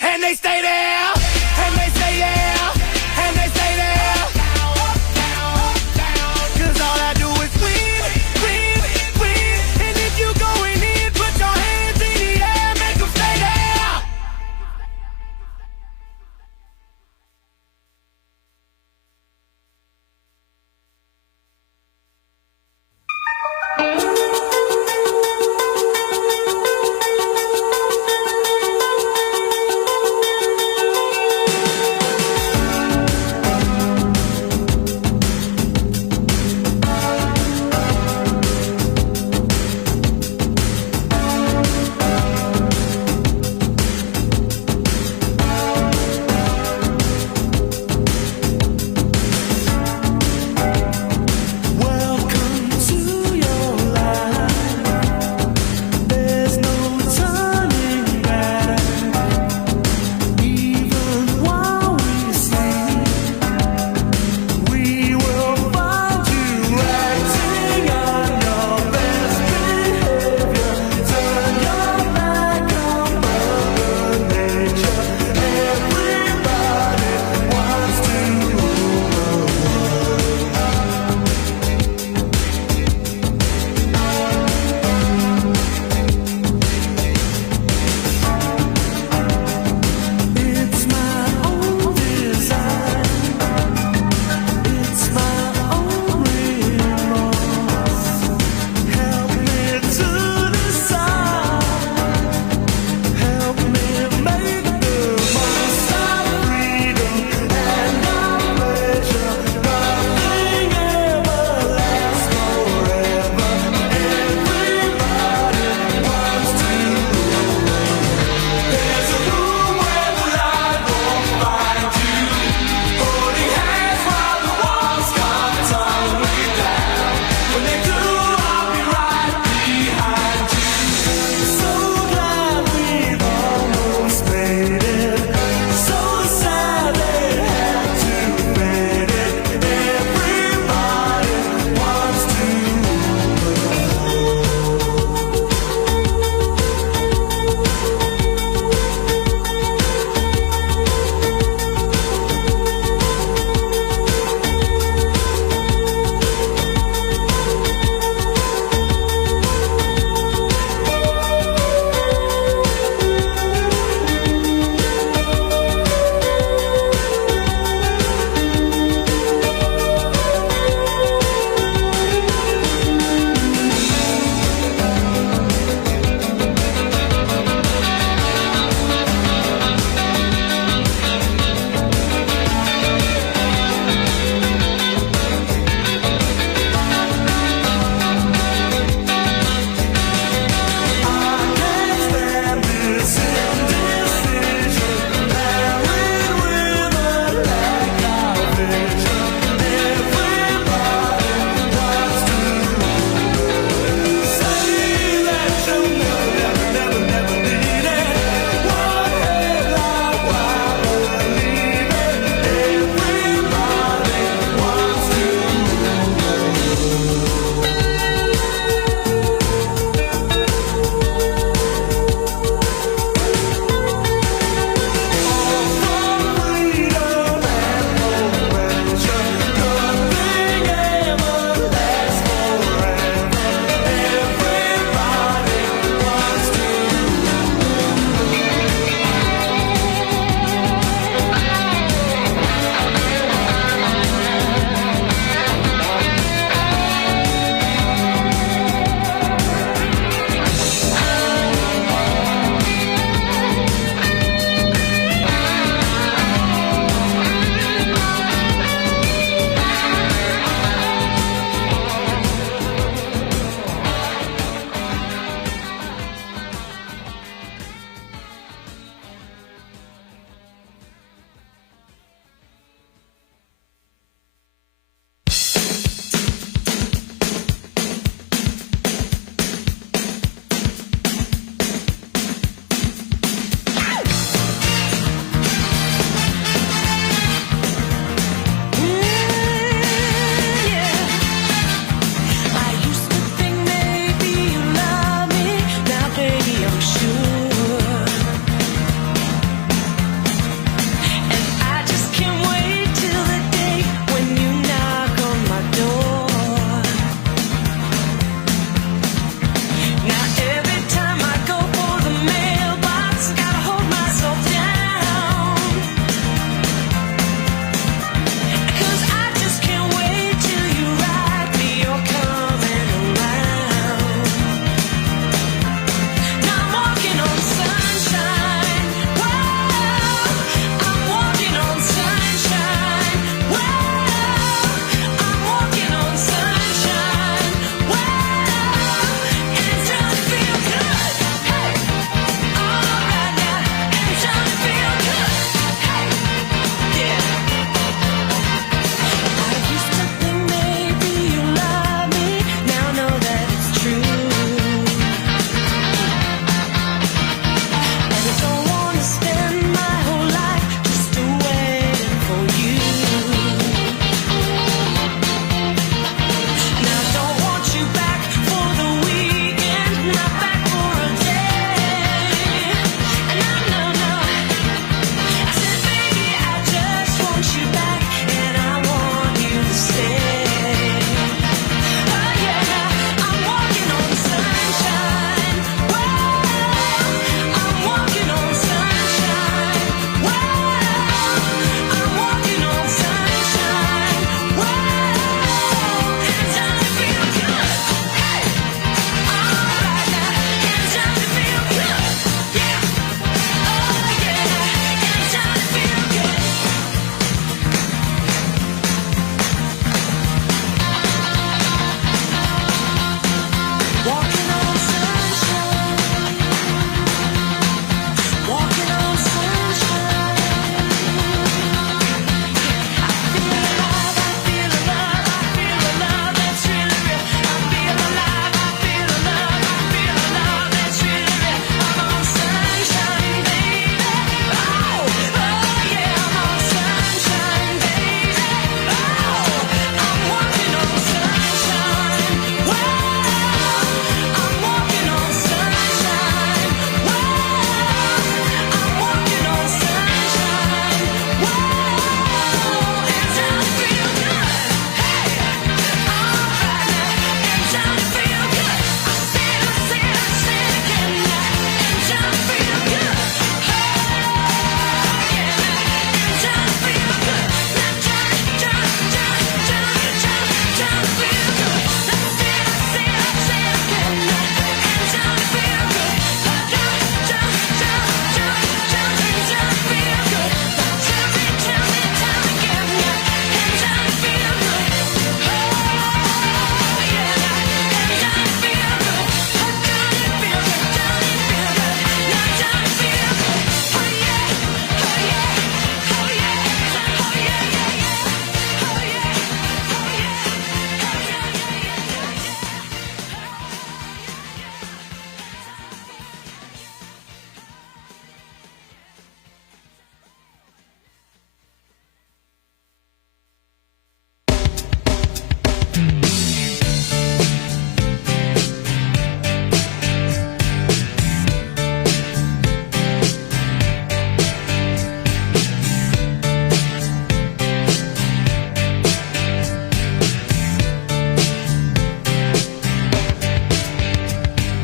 And they stay there, and they say yeah, and they stay there. Cause all I do is win, win, win. And if you going in, put your hands in the air, make them stay there.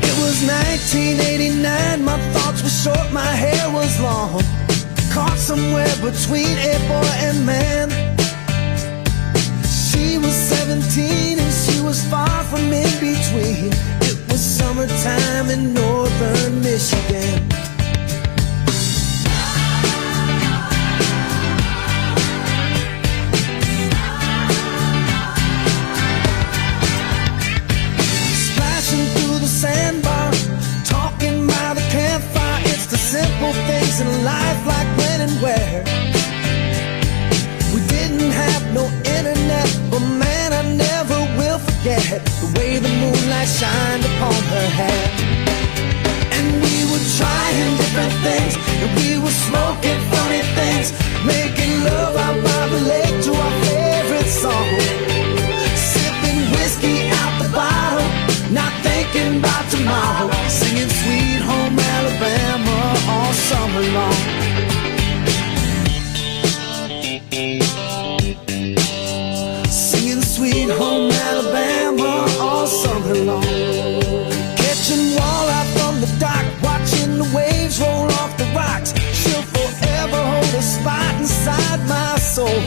It was 1989, my thoughts were short, my hair was long, caught somewhere between a boy and man. She was 17 and she was far from in between. It was summertime in northern Michigan. Splashing through the sandbar, talking by the campfire. It's the simple things in life, like when and where. We didn't have no internet, but man, I never will forget the way the moonlight shined upon her hair. And we were trying different things, and we were smoking funny things, making love out by the lake to our favorite song, sipping whiskey out the bottle, not thinking about tomorrow, singing Sweet Home Alabama all summer long. Singing Sweet Home Alabama all summer long. Catching walleye from the dock, watching the waves roll off the rocks. She'll forever hold a spot inside my soul.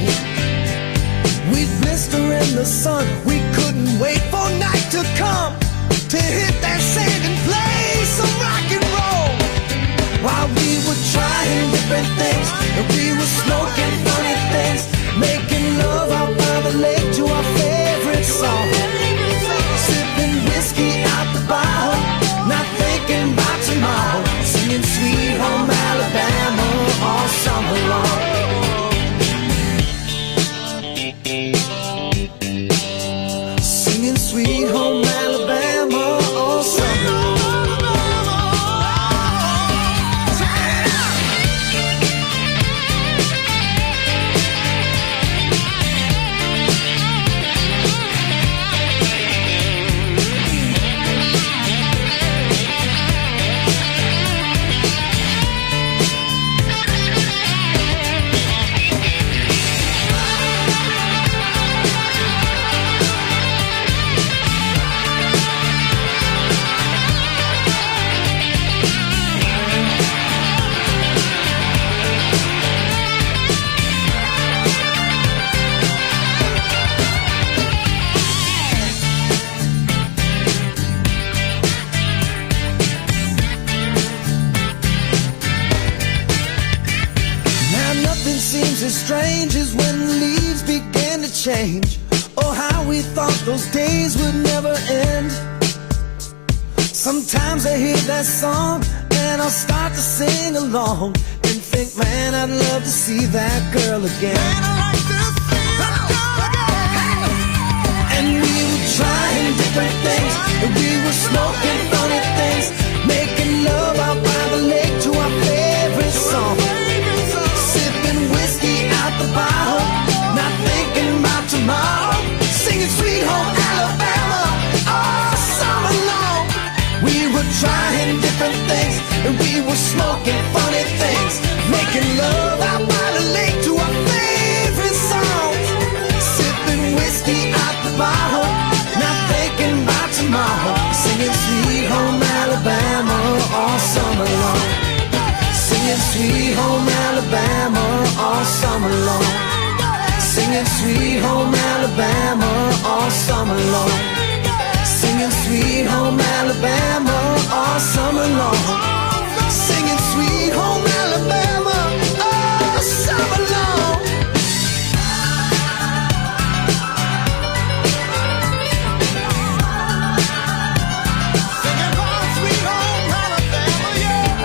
We'd blister in the sun, we couldn't wait for night to come to hit that sand and play some rock and roll. While we were trying different things, and we were smoking funny things, making love out by the lake to our favorite song, sipping whiskey out the bottle, not thinking about tomorrow, singing Sweet Home Alabama all summer long. Singing Sweet Home Alabama all summer long. Seems as strange as when the leaves began to change. Oh, how we thought those days would never end. Sometimes I hear that song and I'll start to sing along and think, man, I'd love to see that girl again. Man, I like to see that girl again. And we were trying different things, and we were smoking funny things, making love out by the lake to our favorite song, the bottle, not thinking about tomorrow, singing Sweet Home Alabama all summer long. We were trying different things, and we were smoking funny things, making love out by the lake to our favorite songs, sipping whiskey out the bottle, not thinking about tomorrow, singing Sweet Home Alabama all summer long. Singing Sweet Home Alabama all summer long. Singing Sweet Home Alabama all summer long. Singing Sweet Home Alabama all summer long. Singing Sweet Home Alabama all summer long. Singing home, sweet home Alabama, yeah.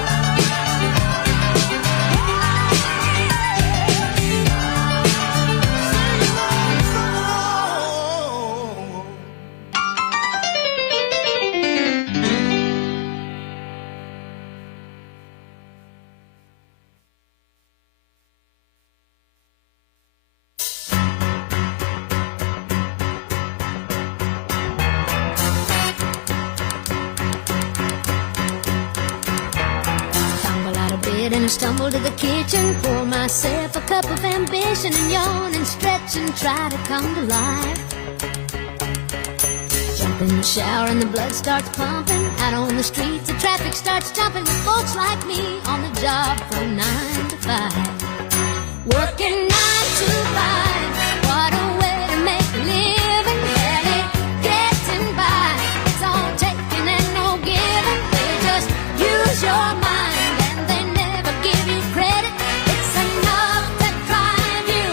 and I stumble to the kitchen, pour myself a cup of ambition and yawn and stretch and try to come to life. Jump in the shower and the blood starts pumping. Out on the streets, the traffic starts jumping with folks like me on the job from 9 to 5. Working 9 to 5, what a way to make a living. Barely getting by, it's all taking and no giving. They just use your mind and they never give you credit. It's enough to drive you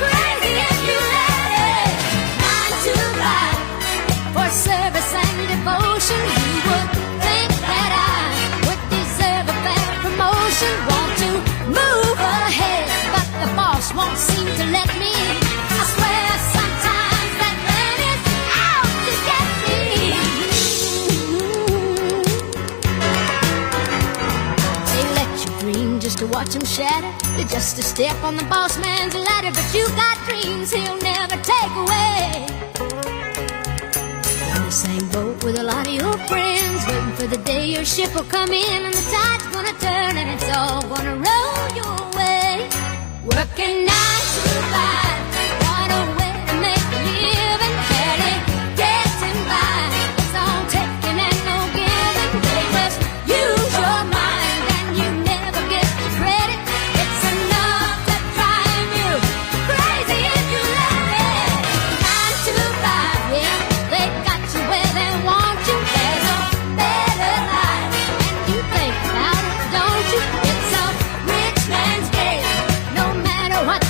crazy if you let it. 9 to 5, for service and devotion. You would think that I would deserve a fair promotion. Want to move ahead, but the boss won't seem to let me. I swear sometimes that man is out to get me. They let you dream just to watch him shatter. You're just a step on the boss man's ladder, but you got dreams he'll never take away. In the same boat with a lot of your friends, waiting for the day your ship will come in and the tide's gonna turn and it's all gonna roll your way. Working 9 to 5, what a way to make a living. Barely getting by, it's all taking and no giving. They just use your mind and you never get the credit. It's enough to drive you crazy if you let it. 9 to 5, yeah, they got you where they want you. There's a better life, and you think about it, don't you? It's a rich man's game, no matter what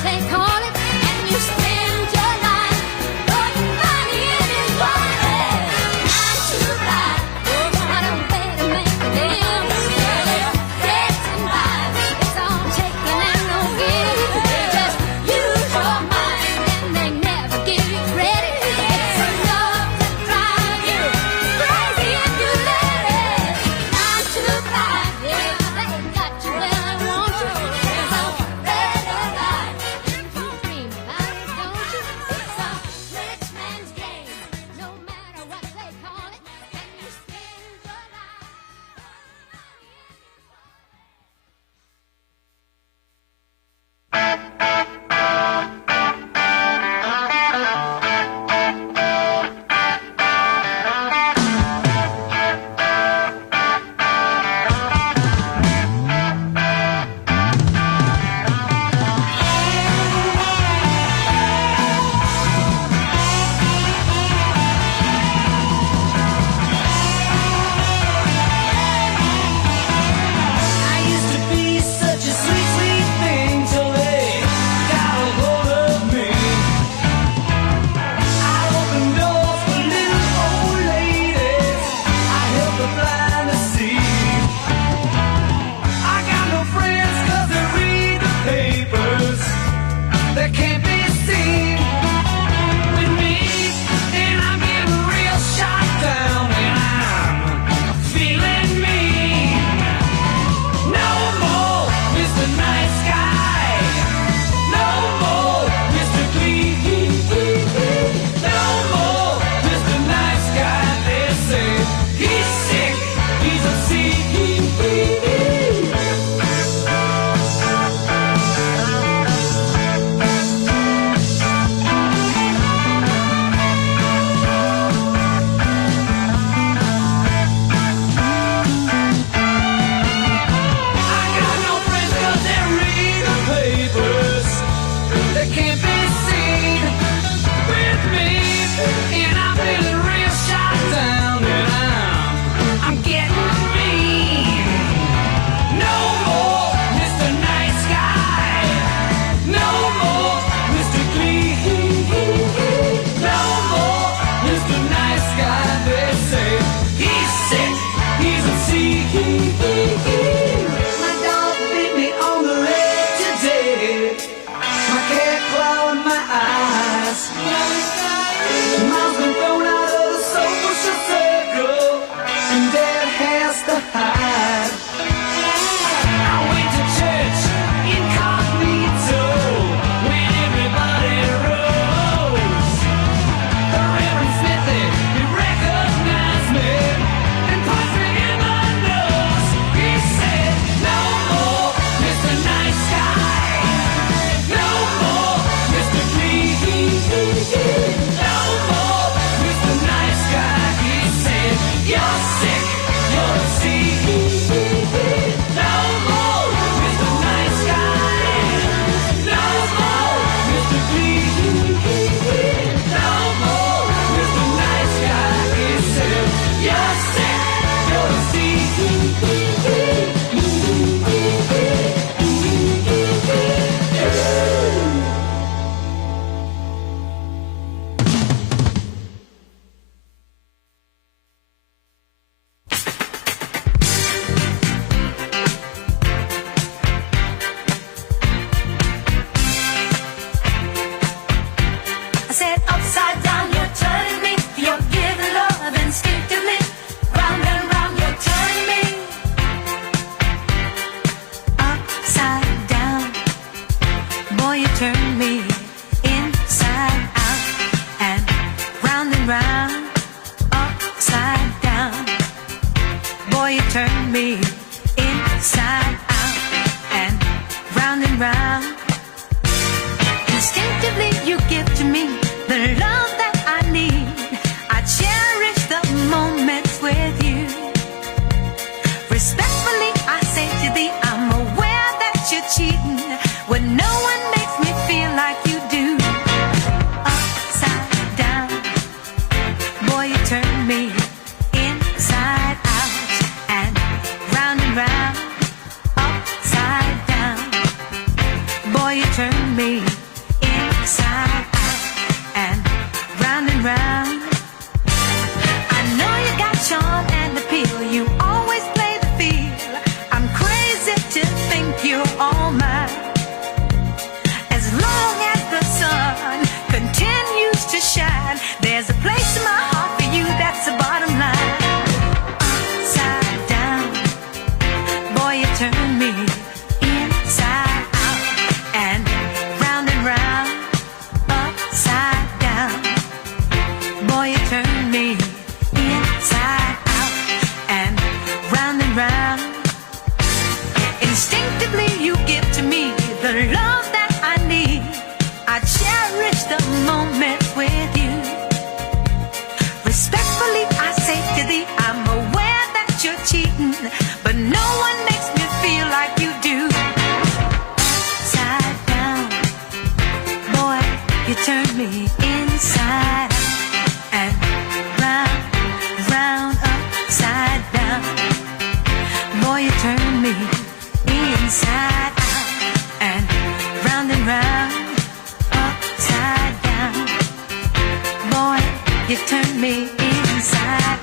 You turn me inside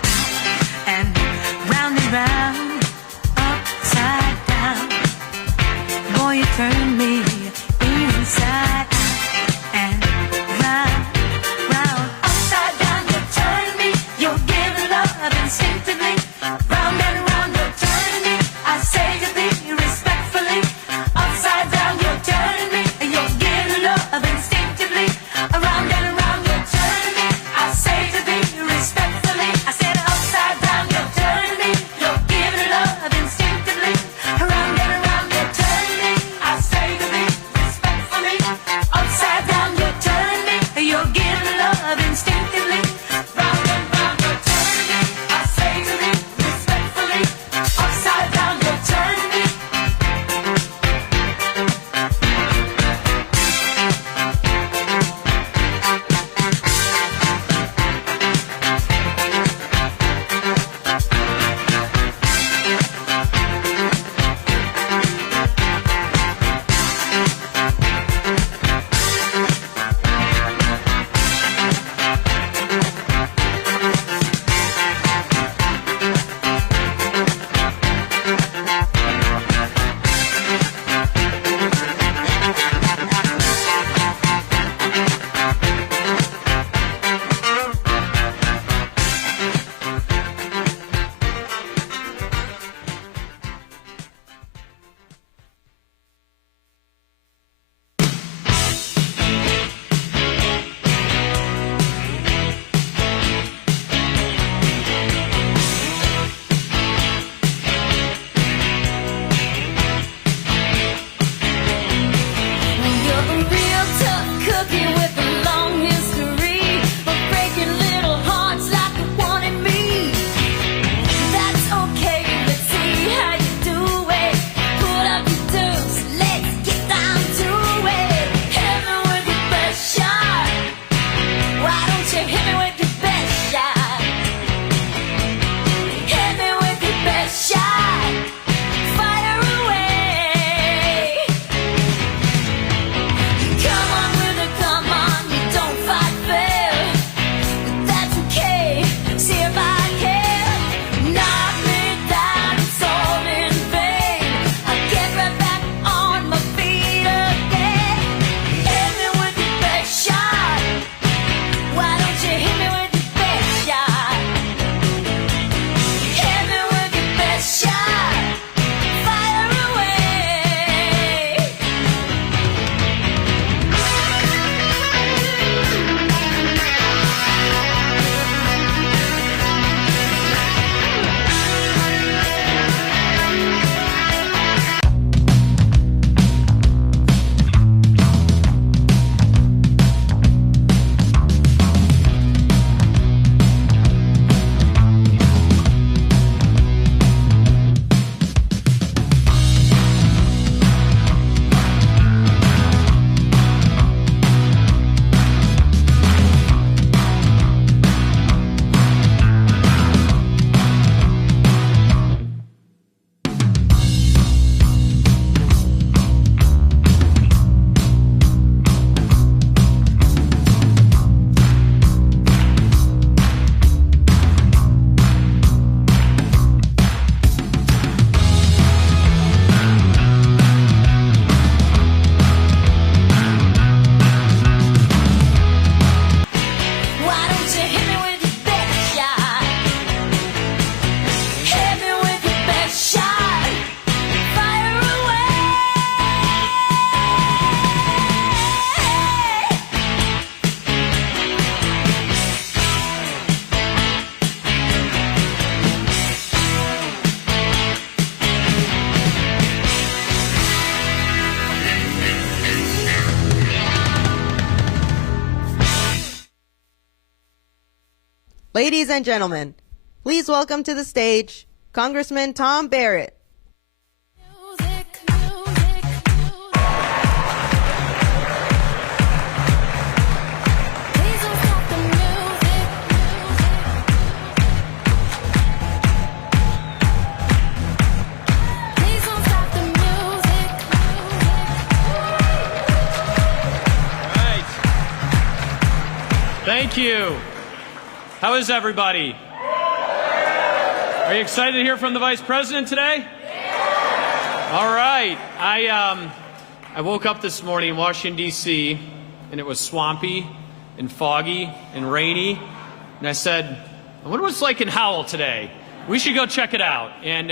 and round, upside down. Boy, you turn me inside and round, upside down. You turn me, you give love instinctively. Round and round, you turn me. I say to thee respectfully. Upside down, you turn me, you give love instinctively. Around and around, you turn me. I say to thee respectfully. I said upside down, you turn me, you give love instinctively. Around and around, you turn me. I say to thee respectfully. Upside down, you turn me, you give love instinctively. Round and round, you turn me. I say to thee respectfully. Upside down, you turn me. You're a real tough cookie with a long history of breaking little hearts like the one in me. That's okay, let's see how you do it. Pull up your dukes, let's get down to it. Hit me with your best shot. Why don't you hit me with your best shot? Hit me with your best shot. Fire away. Come on with it, come on, you don't fight fair. But that's okay, see if I care. Knock me down, it's all in vain. I get right back on my feet again. Hit me with your best shot. Why don't you hit me with your best shot? Hit me with your best shot. Fire away. Why don't you hit me with your best shot? Hit me with your best shot. Fire away. Ladies and gentlemen, please welcome to the stage Congressman Tom Barrett. Thank you. How is everybody? Are you excited to hear from the Vice President today? All right. I woke up this morning in Washington, D.C., and it was swampy and foggy and rainy. And I said, I wonder what it's like in Howell today. We should go check it out. And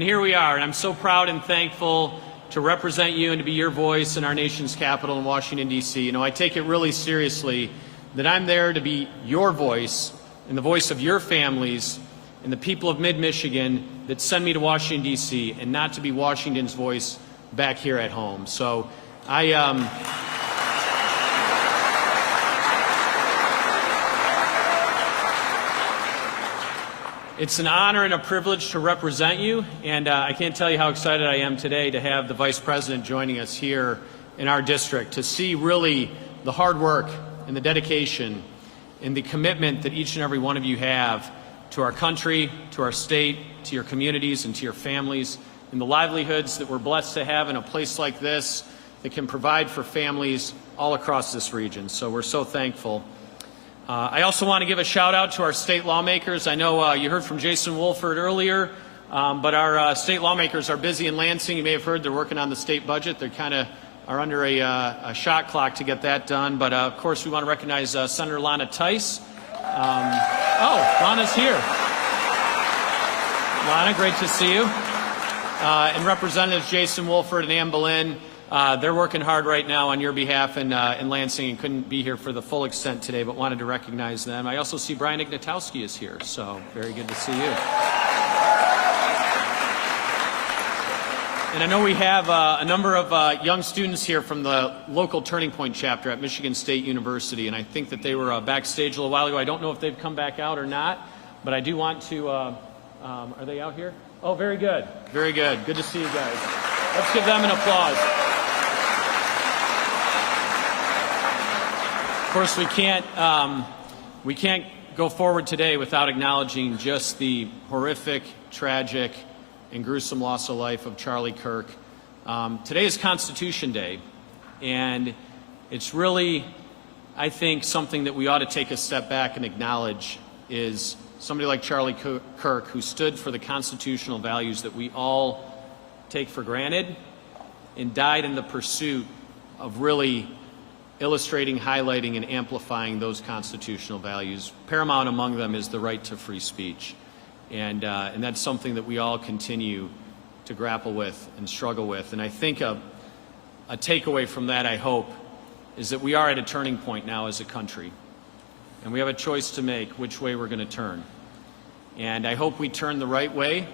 here we are. And I'm so proud and thankful to represent you and to be your voice in our nation's capital in Washington, D.C. You know, I take it really seriously that I'm there to be your voice and the voice of your families and the people of mid-Michigan that send me to Washington, D.C., and not to be Washington's voice back here at home. So it's an honor and a privilege to represent you, and I can't tell you how excited I am today to have the Vice President joining us here in our district, to see really the hard work and the dedication and the commitment that each and every one of you have to our country, to our state, to your communities, and to your families, and the livelihoods that we're blessed to have in a place like this that can provide for families all across this region. So we're so thankful. I also want to give a shout out to our state lawmakers. I know you heard from Jason Wolfford earlier, but our state lawmakers are busy in Lansing. You may have heard they're working on the state budget. They kind of are under a shot clock to get that done. But of course, we want to recognize Senator Lana Tice. Lana's here. Lana, great to see you. And Representatives Jason Wolfford and Ann Boleyn, they're working hard right now on your behalf in Lansing and couldn't be here for the full extent today, but wanted to recognize them. I also see Brian Ignatowski is here, so very good to see you. And I know we have a number of young students here from the local Turning Point chapter at Michigan State University, and I think that they were backstage a little while ago. I don't know if they've come back out or not, but I do want to, are they out here? Oh, very good. Very good. Good to see you guys. Let's give them an applause. Of course, we can't go forward today without acknowledging just the horrific, tragic, and gruesome loss of life of Charlie Kirk. Today is Constitution Day, and it's really, I think, something that we ought to take a step back and acknowledge is somebody like Charlie Kirk, who stood for the constitutional values that we all take for granted and died in the pursuit of really illustrating, highlighting, and amplifying those constitutional values. Paramount among them is the right to free speech. And that's something that we all continue to grapple with and struggle with. And I think a takeaway from that, I hope, is that we are at a turning point now as a country. And we have a choice to make which way we're going to turn. And I hope we turn the right way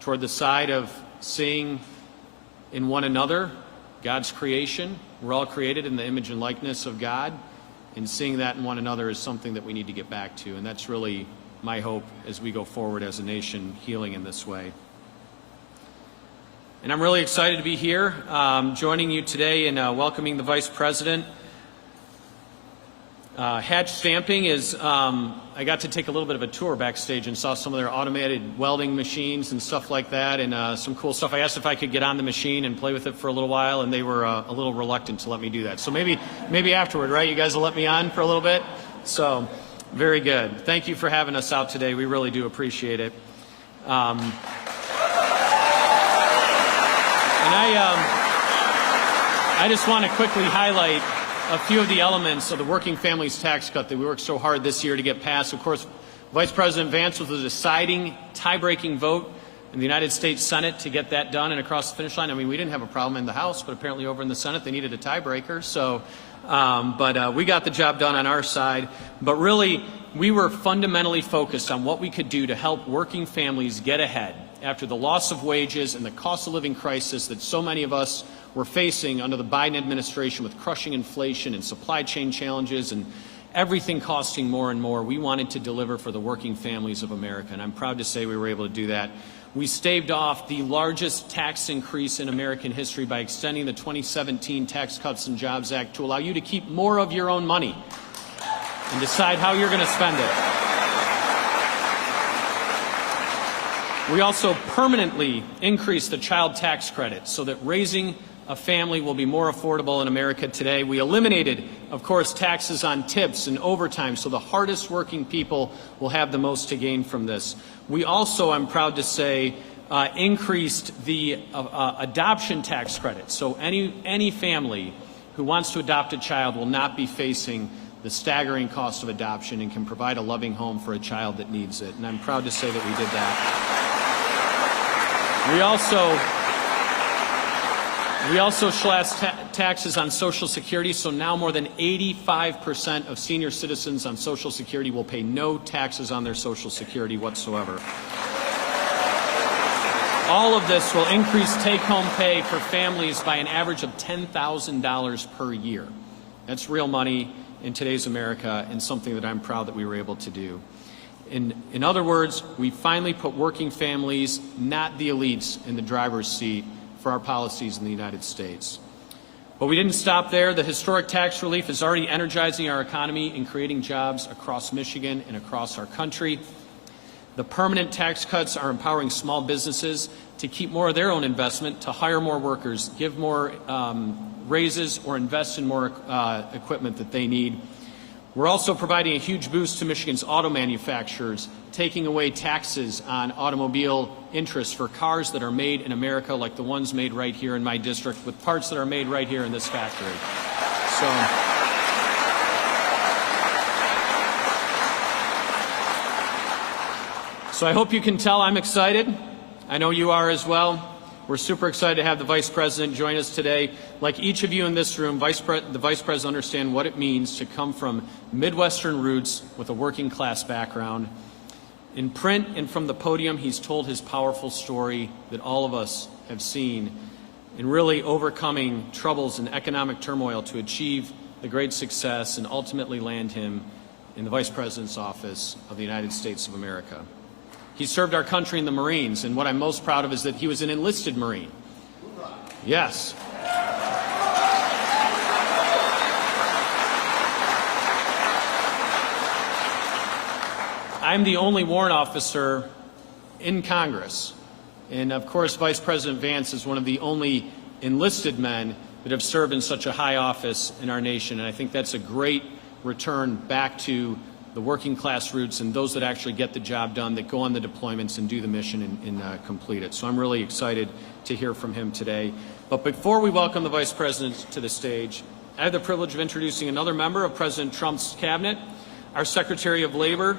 toward the side of seeing in one another God's creation. We're all created in the image and likeness of God. And seeing that in one another is something that we need to get back to. And that's really my hope as we go forward as a nation healing in this way. And I'm really excited to be here, joining you today in welcoming the Vice President. Hatch Stamping is, I got to take a little bit of a tour backstage and saw some of their automated welding machines and stuff like that, and some cool stuff. I asked if I could get on the machine and play with it for a little while, and they were a little reluctant to let me do that. So maybe afterward, right? You guys will let me on for a little bit? So, very good. Thank you for having us out today. We really do appreciate it. And I just want to quickly highlight a few of the elements of the Working Families Tax Cut that we worked so hard this year to get passed. Of course, Vice President Vance was the deciding, tie-breaking vote in the United States Senate to get that done and across the finish line. I mean, we didn't have a problem in the House, but apparently over in the Senate they needed a tiebreaker. So, but we got the job done on our side. But really, we were fundamentally focused on what we could do to help working families get ahead after the loss of wages and the cost of living crisis that so many of us were facing under the Biden administration with crushing inflation and supply chain challenges and everything costing more and more. We wanted to deliver for the working families of America, and I'm proud to say we were able to do that. We staved off the largest tax increase in American history by extending the 2017 Tax Cuts and Jobs Act to allow you to keep more of your own money and decide how you're going to spend it. We also permanently increased the child tax credit so that raising a family will be more affordable in America today. We eliminated, of course, taxes on tips and overtime, so the hardest working people will have the most to gain from this. We also, I'm proud to say, increased the adoption tax credit. So any family who wants to adopt a child will not be facing the staggering cost of adoption and can provide a loving home for a child that needs it. And I'm proud to say that we did that. We also slashed taxes on Social Security, so now more than 85% of senior citizens on Social Security will pay no taxes on their Social Security whatsoever. All of this will increase take-home pay for families by an average of $10,000 per year. That's real money in today's America and something that I'm proud that we were able to do. In other words, we finally put working families, not the elites, in the driver's seat for our policies in the United States. But we didn't stop there. The historic tax relief is already energizing our economy and creating jobs across Michigan and across our country. The permanent tax cuts are empowering small businesses to keep more of their own investment, to hire more workers, give more raises, or invest in more equipment that they need. We're also providing a huge boost to Michigan's auto manufacturers, taking away taxes on automobile interests for cars that are made in America, like the ones made right here in my district, with parts that are made right here in this factory. So I hope you can tell I'm excited. I know you are as well. We're super excited to have the Vice President join us today. Like each of you in this room, the Vice President understands what it means to come from Midwestern roots with a working class background. In print and from the podium, he's told his powerful story that all of us have seen in really overcoming troubles and economic turmoil to achieve the great success and ultimately land him in the Vice President's office of the United States of America. He served our country in the Marines, and what I'm most proud of is that he was an enlisted Marine. Yes. I'm the only warrant officer in Congress, and of course Vice President Vance is one of the only enlisted men that have served in such a high office in our nation, and I think that's a great return back to the working class roots and those that actually get the job done, that go on the deployments and do the mission and complete it. So I'm really excited to hear from him today. But before we welcome the Vice President to the stage, I have the privilege of introducing another member of President Trump's cabinet, our Secretary of Labor,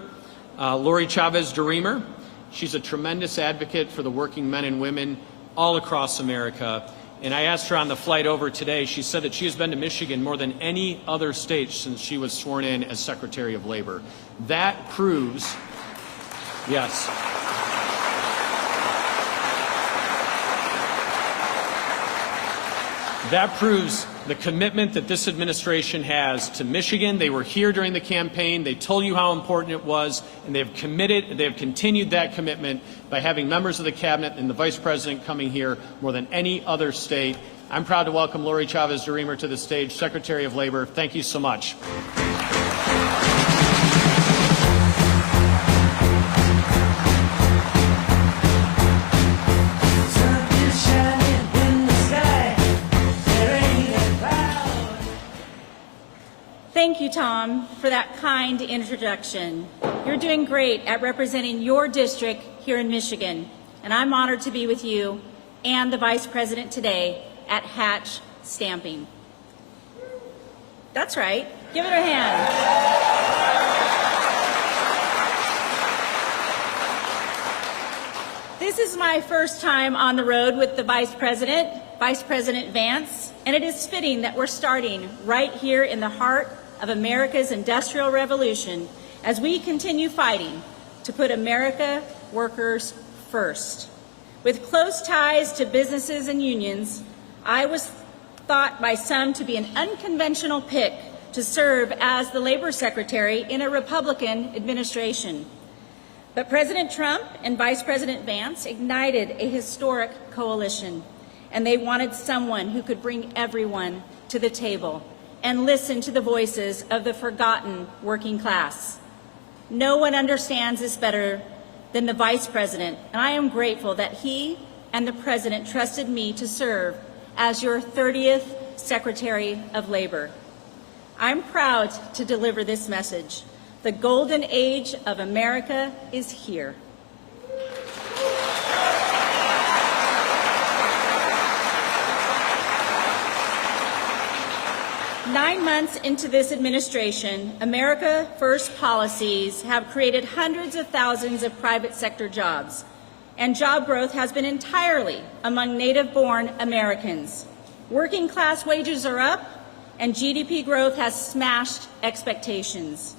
Lori Chavez-DeRemer. She's a tremendous advocate for the working men and women all across America. And I asked her on the flight over today, she said that she has been to Michigan more than any other state since she was sworn in as Secretary of Labor. That proves, yes. That proves the commitment that this administration has to Michigan. They were here during the campaign. They told you how important it was, and they have continued that commitment by having members of the cabinet and the Vice President coming here more than any other state. I'm proud to welcome Lori Chavez-DeRemer to the stage, Secretary of Labor. Thank you so much. Thank you, Tom, for that kind introduction. You're doing great at representing your district here in Michigan, and I'm honored to be with you and the Vice President today at Hatch Stamping. That's right. Give it a hand. This is my first time on the road with the Vice President Vance, and it is fitting that we're starting right here in the heart of America's Industrial Revolution as we continue fighting to put America workers first. With close ties to businesses and unions, I was thought by some to be an unconventional pick to serve as the Labor Secretary in a Republican administration. But President Trump and Vice President Vance ignited a historic coalition, and they wanted someone who could bring everyone to the table and listen to the voices of the forgotten working class. No one understands this better than the Vice President, and I am grateful that he and the President trusted me to serve as your 30th Secretary of Labor. I'm proud to deliver this message. The golden age of America is here. Nine months into this administration, America First policies have created hundreds of thousands of private sector jobs, and job growth has been entirely among native-born Americans. Working class wages are up, and GDP growth has smashed expectations.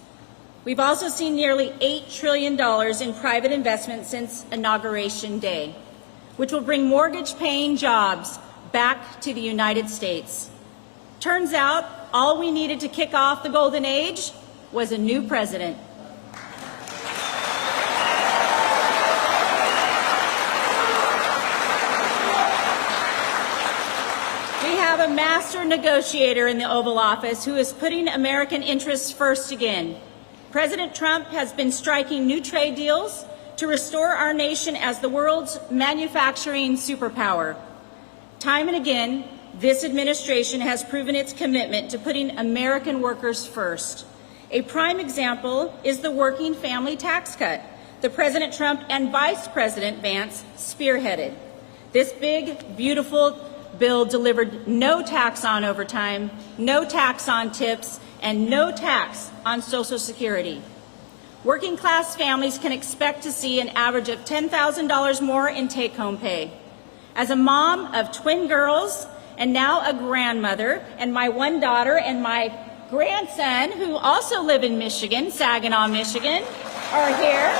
We've also seen nearly $8 trillion in private investment since Inauguration Day, which will bring mortgage-paying jobs back to the United States. Turns out, all we needed to kick off the golden age was a new president. We have a master negotiator in the Oval Office who is putting American interests first again. President Trump has been striking new trade deals to restore our nation as the world's manufacturing superpower. Time and again, this administration has proven its commitment to putting American workers first. A prime example is the working family tax cut that President Trump and Vice President Vance spearheaded. This big, beautiful bill delivered no tax on overtime, no tax on tips, and no tax on Social Security. Working class families can expect to see an average of $10,000 more in take-home pay. As a mom of twin girls, and now a grandmother, and my one daughter and my grandson, who also live in Michigan, Saginaw, Michigan, are here.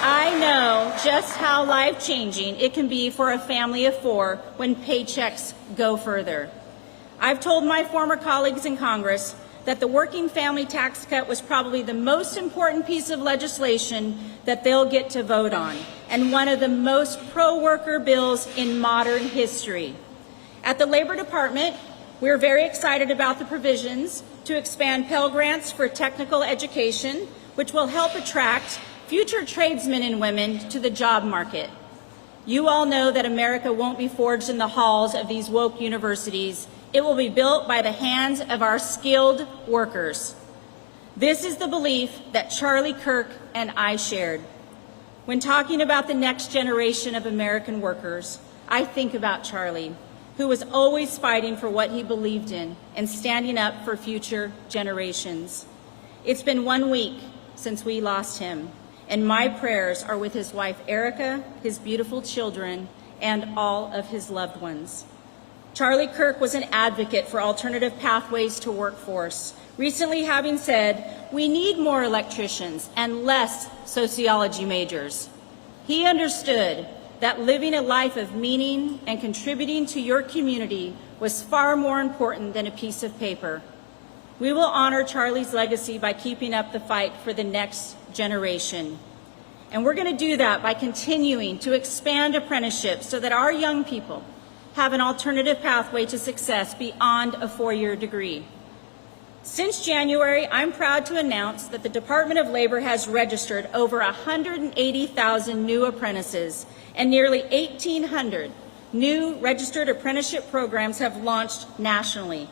I know just how life-changing it can be for a family of four when paychecks go further. I've told my former colleagues in Congress that the working family tax cut was probably the most important piece of legislation that they'll get to vote on, and one of the most pro-worker bills in modern history. At the Labor Department, we're very excited about the provisions to expand Pell Grants for technical education, which will help attract future tradesmen and women to the job market. You all know that America won't be forged in the halls of these woke universities. It will be built by the hands of our skilled workers. This is the belief that Charlie Kirk and I shared. When talking about the next generation of American workers, I think about Charlie, who was always fighting for what he believed in and standing up for future generations. It's been 1 week since we lost him, and my prayers are with his wife Erica, his beautiful children, and all of his loved ones. Charlie Kirk was an advocate for alternative pathways to workforce, recently having said, "We need more electricians and less sociology majors." He understood that living a life of meaning and contributing to your community was far more important than a piece of paper. We will honor Charlie's legacy by keeping up the fight for the next generation. And we're going to do that by continuing to expand apprenticeships so that our young people have an alternative pathway to success beyond a four-year degree. Since January, I'm proud to announce that the Department of Labor has registered over 180,000 new apprentices, and nearly 1,800 new registered apprenticeship programs have launched nationally.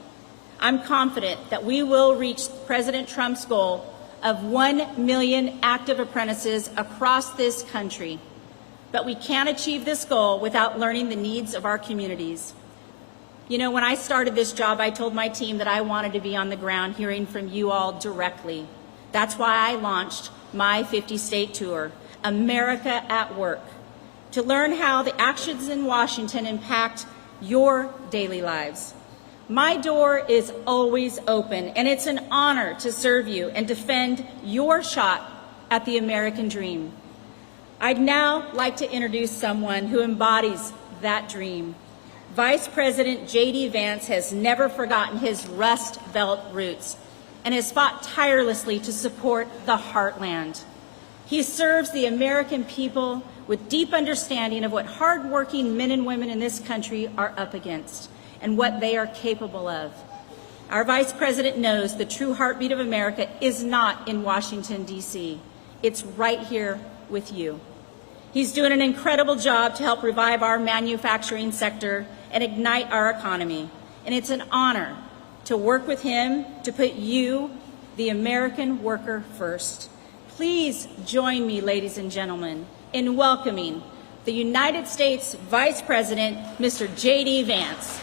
I'm confident that we will reach President Trump's goal of 1 million active apprentices across this country. But we can't achieve this goal without learning the needs of our communities. You know, when I started this job, I told my team that I wanted to be on the ground hearing from you all directly. That's why I launched my 50-state tour, America at Work, to learn how the actions in Washington impact your daily lives. My door is always open, and it's an honor to serve you and defend your shot at the American dream. I'd now like to introduce someone who embodies that dream. Vice President JD Vance has never forgotten his Rust Belt roots and has fought tirelessly to support the heartland. He serves the American people with deep understanding of what hardworking men and women in this country are up against and what they are capable of. Our Vice President knows the true heartbeat of America is not in Washington, D.C. It's right here with you. He's doing an incredible job to help revive our manufacturing sector and ignite our economy. And it's an honor to work with him to put you, the American worker, first. Please join me, ladies and gentlemen, in welcoming the United States Vice President, Mr. JD Vance.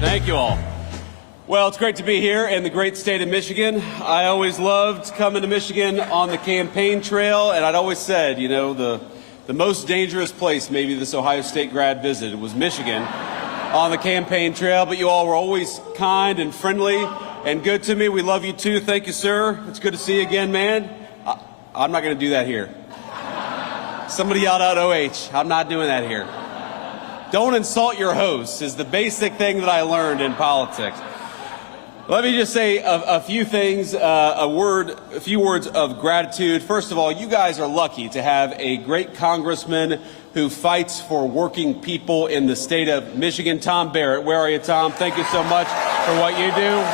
Thank you all. Well, it's great to be here in the great state of Michigan. I always loved coming to Michigan on the campaign trail, and I'd always said, you know, the most dangerous place maybe this Ohio State grad visited was Michigan on the campaign trail, but you all were always kind and friendly and good to me. We love you too. Thank you, sir. It's good to see you again, man. I'm not going to do that here. Somebody yelled out OH. I'm not doing that here. Don't insult your hosts is the basic thing that I learned in politics. Let me just say a few things, a few words of gratitude. First of all, you guys are lucky to have a great congressman who fights for working people in the state of Michigan. Tom Barrett, where are you, Tom? Thank you so much for what you do.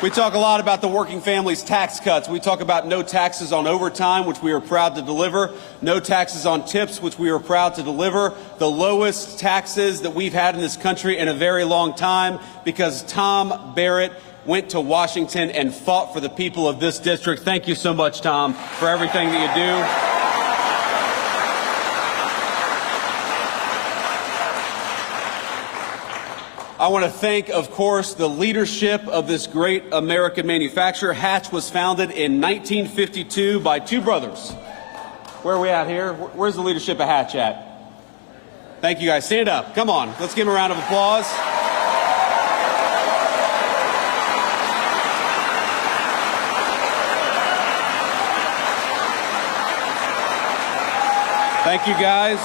We talk a lot about the working families' tax cuts. We talk about no taxes on overtime, which we are proud to deliver, no taxes on tips, which we are proud to deliver, the lowest taxes that we've had in this country in a very long time, because Tom Barrett went to Washington and fought for the people of this district. Thank you so much, Tom, for everything that you do. I want to thank, of course, the leadership of this great American manufacturer. Hatch was founded in 1952 by two brothers. Where are we at here? Where's the leadership of Hatch at? Thank you, guys. Stand up. Come on. Let's give them a round of applause. Thank you, guys.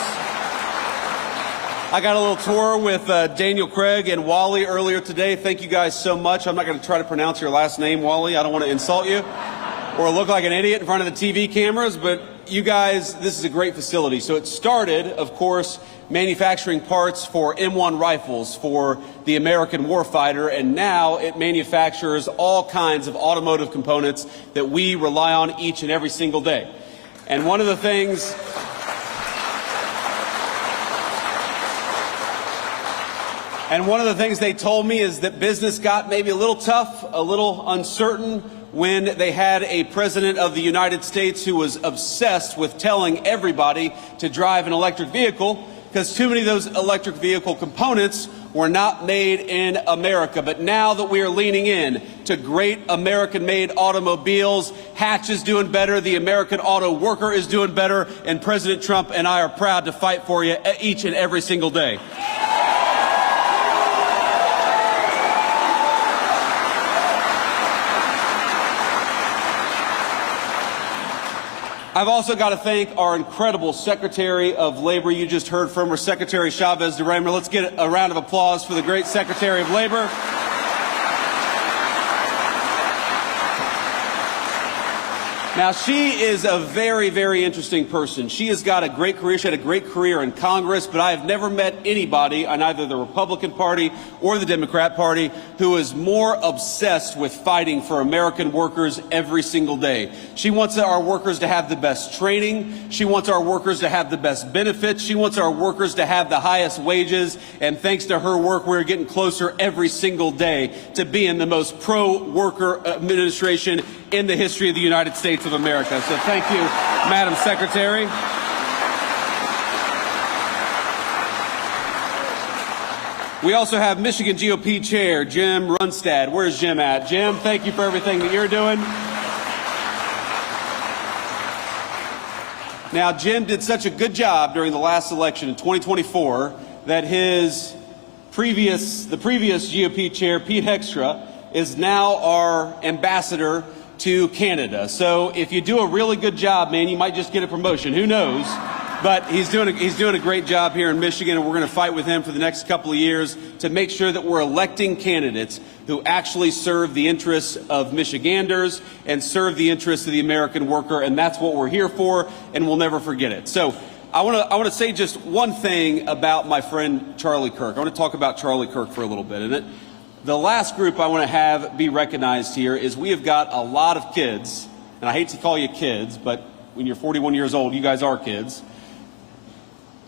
I got a little tour with Daniel Craig and Wally earlier today. Thank you guys so much. I'm not going to try to pronounce your last name, Wally. I don't want to insult you or look like an idiot in front of the TV cameras, but you guys, this is a great facility. So it started, of course, manufacturing parts for M1 rifles for the American warfighter, and now it manufactures all kinds of automotive components that we rely on each and every single day. And one of the things they told me is that business got maybe a little tough, a little uncertain when they had a president of the United States who was obsessed with telling everybody to drive an electric vehicle because too many of those electric vehicle components were not made in America. But now that we are leaning in to great American-made automobiles, Hatch is doing better, the American auto worker is doing better, and President Trump and I are proud to fight for you each and every single day. I've also got to thank our incredible Secretary of Labor. You just heard from her, Secretary Chavez-DeRemer. Let's get a round of applause for the great Secretary of Labor. Now, she is a very, very interesting person. She has got a great career. She had a great career in Congress, but I have never met anybody on either the Republican Party or the Democrat Party who is more obsessed with fighting for American workers every single day. She wants our workers to have the best training. She wants our workers to have the best benefits. She wants our workers to have the highest wages. And thanks to her work, we're getting closer every single day to being the most pro-worker administration in the history of the United States of America. So thank you, Madam Secretary. We also have Michigan GOP Chair Jim Runstad. Where's Jim at? Jim, thank you for everything that you're doing. Now, Jim did such a good job during the last election in 2024 that the previous GOP chair, Pete Hegstra, is now our ambassador to Canada. So if you do a really good job, man, you might just get a promotion. Who knows? But he's doing a great job here in Michigan, and we're going to fight with him for the next couple of years to make sure that we're electing candidates who actually serve the interests of Michiganders and serve the interests of the American worker, and that's what we're here for, and we'll never forget it. So I want to say just one thing about my friend Charlie Kirk. I want to talk about Charlie Kirk for a little bit. And the last group I want to have be recognized here is we have got a lot of kids, and I hate to call you kids, but when you're 41 years old, you guys are kids.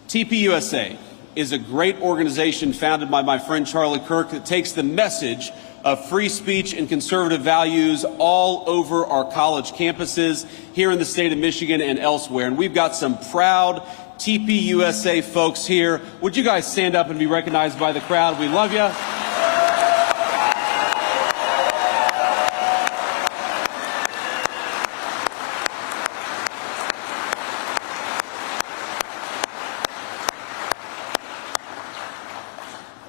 TPUSA is a great organization founded by my friend Charlie Kirk that takes the message of free speech and conservative values all over our college campuses here in the state of Michigan and elsewhere. And we've got some proud TPUSA folks here. Would you guys stand up and be recognized by the crowd? We love you.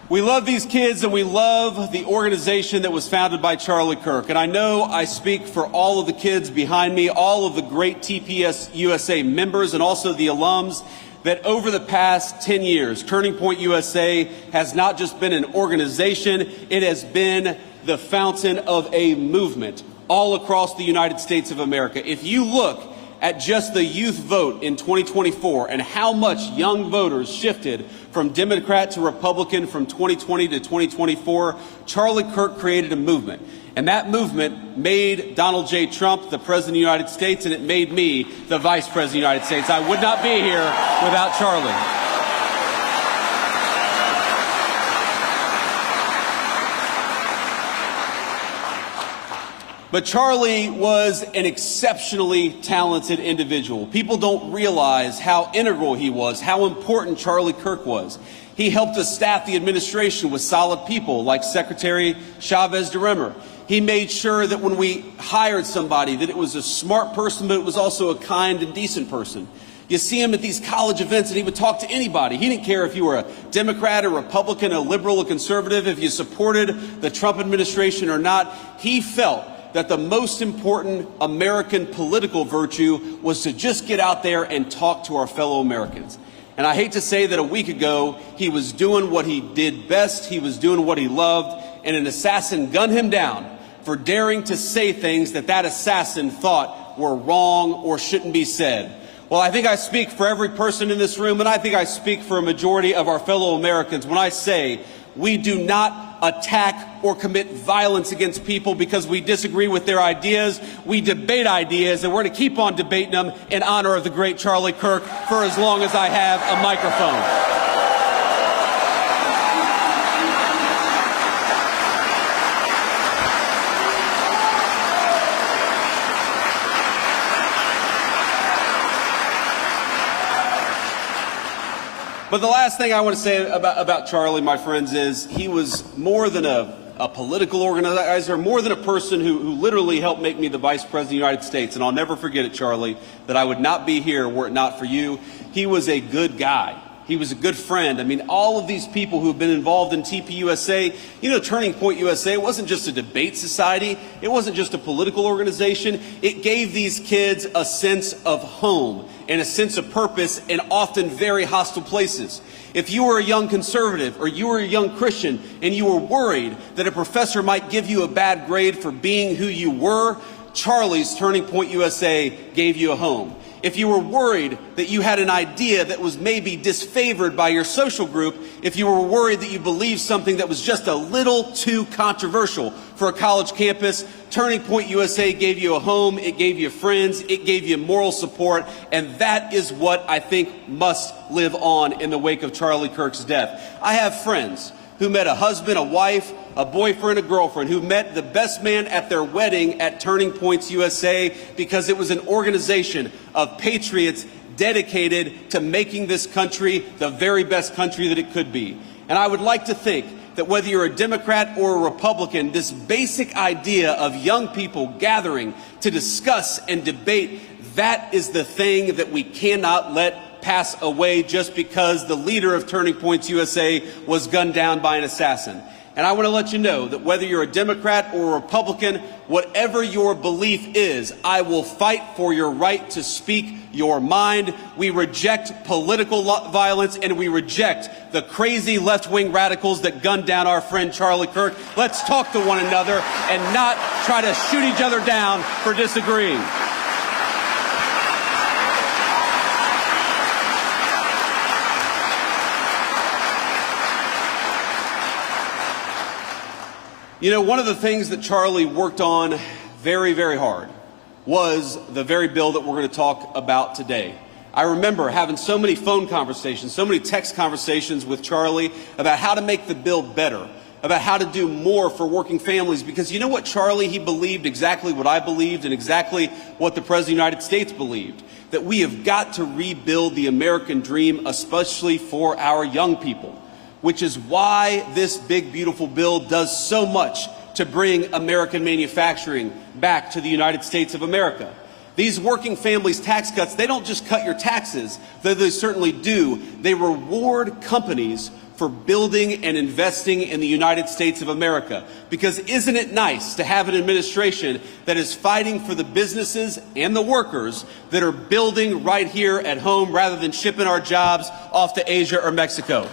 We love these kids, and we love the organization that was founded by Charlie Kirk. And I know I speak for all of the kids behind me, all of the great TPUSA members, and also the alums, that over the past 10 years, Turning Point USA has not just been an organization, it has been the fountain of a movement all across the United States of America. If you look at just the youth vote in 2024 and how much young voters shifted from Democrat to Republican from 2020 to 2024, Charlie Kirk created a movement. And that movement made Donald J. Trump the President of the United States, and it made me the Vice President of the United States. I would not be here without Charlie. But Charlie was an exceptionally talented individual. People don't realize how integral he was, how important Charlie Kirk was. He helped us staff the administration with solid people like Secretary Chavez-DeRemer. He made sure that when we hired somebody, that it was a smart person, but it was also a kind and decent person. You see him at these college events, and he would talk to anybody. He didn't care if you were a Democrat, a Republican, a liberal, a conservative, if you supported the Trump administration or not. He felt that the most important American political virtue was to just get out there and talk to our fellow Americans. And I hate to say that a week ago, he was doing what he did best, he was doing what he loved, and an assassin gunned him down for daring to say things that that assassin thought were wrong or shouldn't be said. Well, I think I speak for every person in this room, and I think I speak for a majority of our fellow Americans when I say we do not attack or commit violence against people because we disagree with their ideas. We debate ideas, and we're going to keep on debating them in honor of the great Charlie Kirk for as long as I have a microphone. But the last thing I want to say about Charlie, my friends, is he was more than a political organizer, more than a person who literally helped make me the Vice President of the United States. And I'll never forget it, Charlie, that I would not be here were it not for you. He was a good guy. He was a good friend. I mean, all of these people who have been involved in TPUSA, you know, Turning Point USA, it wasn't just a debate society. It wasn't just a political organization. It gave these kids a sense of home and a sense of purpose in often very hostile places. If you were a young conservative or you were a young Christian and you were worried that a professor might give you a bad grade for being who you were, Charlie's Turning Point USA gave you a home. If you were worried that you had an idea that was maybe disfavored by your social group, if you were worried that you believed something that was just a little too controversial for a college campus, Turning Point USA gave you a home, it gave you friends, it gave you moral support, and that is what I think must live on in the wake of Charlie Kirk's death. I have friends who met a husband, a wife, a boyfriend, a girlfriend, who met the best man at their wedding at Turning Points USA because it was an organization of patriots dedicated to making this country the very best country that it could be. And I would like to think that whether you're a Democrat or a Republican, this basic idea of young people gathering to discuss and debate That is the thing that we cannot let pass away just because the leader of Turning Points USA was gunned down by an assassin. And I want to let you know that whether you're a Democrat or a Republican, whatever your belief is, I will fight for your right to speak your mind. We reject political violence, and we reject the crazy left-wing radicals that gunned down our friend Charlie Kirk. Let's talk to one another and not try to shoot each other down for disagreeing. You know, one of the things that Charlie worked on very, very hard was the very bill that we're going to talk about today. I remember having so many phone conversations, so many text conversations with Charlie about how to make the bill better, about how to do more for working families, because you know what, Charlie, he believed exactly what I believed and exactly what the President of the United States believed, that we have got to rebuild the American dream, especially for our young people, which is why this big, beautiful bill does so much to bring American manufacturing back to the United States of America. These working families tax cuts, they don't just cut your taxes, though they certainly do. They reward companies for building and investing in the United States of America. Because isn't it nice to have an administration that is fighting for the businesses and the workers that are building right here at home rather than shipping our jobs off to Asia or Mexico?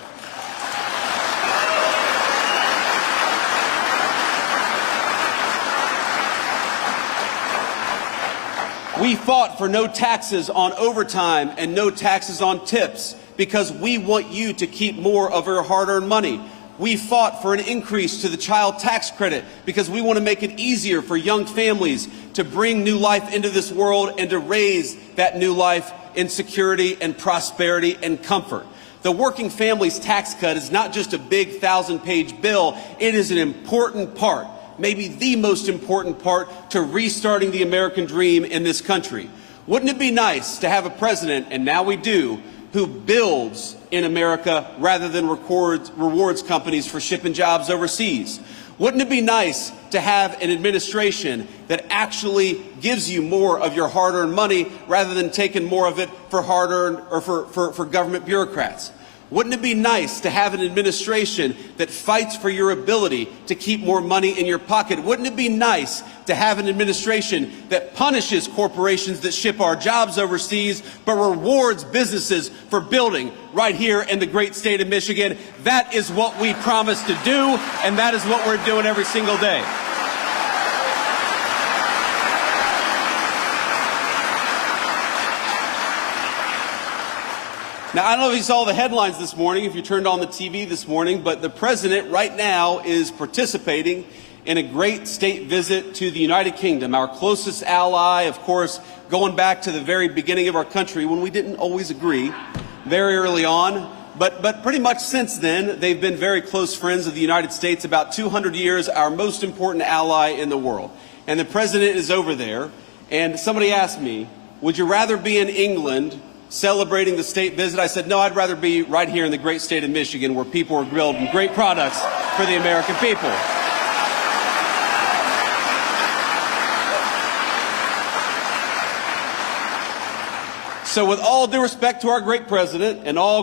We fought for no taxes on overtime and no taxes on tips because we want you to keep more of your hard-earned money. We fought for an increase to the child tax credit because we want to make it easier for young families to bring new life into this world and to raise that new life in security and prosperity and comfort. The working families tax cut is not just a big 1,000-page bill. It is an important part, maybe the most important part, to restarting the American dream in this country. Wouldn't it be nice to have a president, and now we do, who builds in America rather than rewards companies for shipping jobs overseas? Wouldn't it be nice to have an administration that actually gives you more of your hard-earned money rather than taking more of it for hard-earned or for government bureaucrats? Wouldn't it be nice to have an administration that fights for your ability to keep more money in your pocket? Wouldn't it be nice to have an administration that punishes corporations that ship our jobs overseas, but rewards businesses for building right here in the great state of Michigan? That is what we promised to do, and that is what we're doing every single day. Now, I don't know if you saw the headlines this morning, if you turned on the TV this morning, but the president right now is participating in a great state visit to the United Kingdom, our closest ally, of course, going back to the very beginning of our country when we didn't always agree very early on. But pretty much since then, they've been very close friends of the United States, about 200 years, our most important ally in the world. And the president is over there, and somebody asked me, would you rather be in England celebrating the state visit? I said, no, I'd rather be right here in the great state of Michigan where people are grilled and great products for the American people. So with all due respect to our great president and all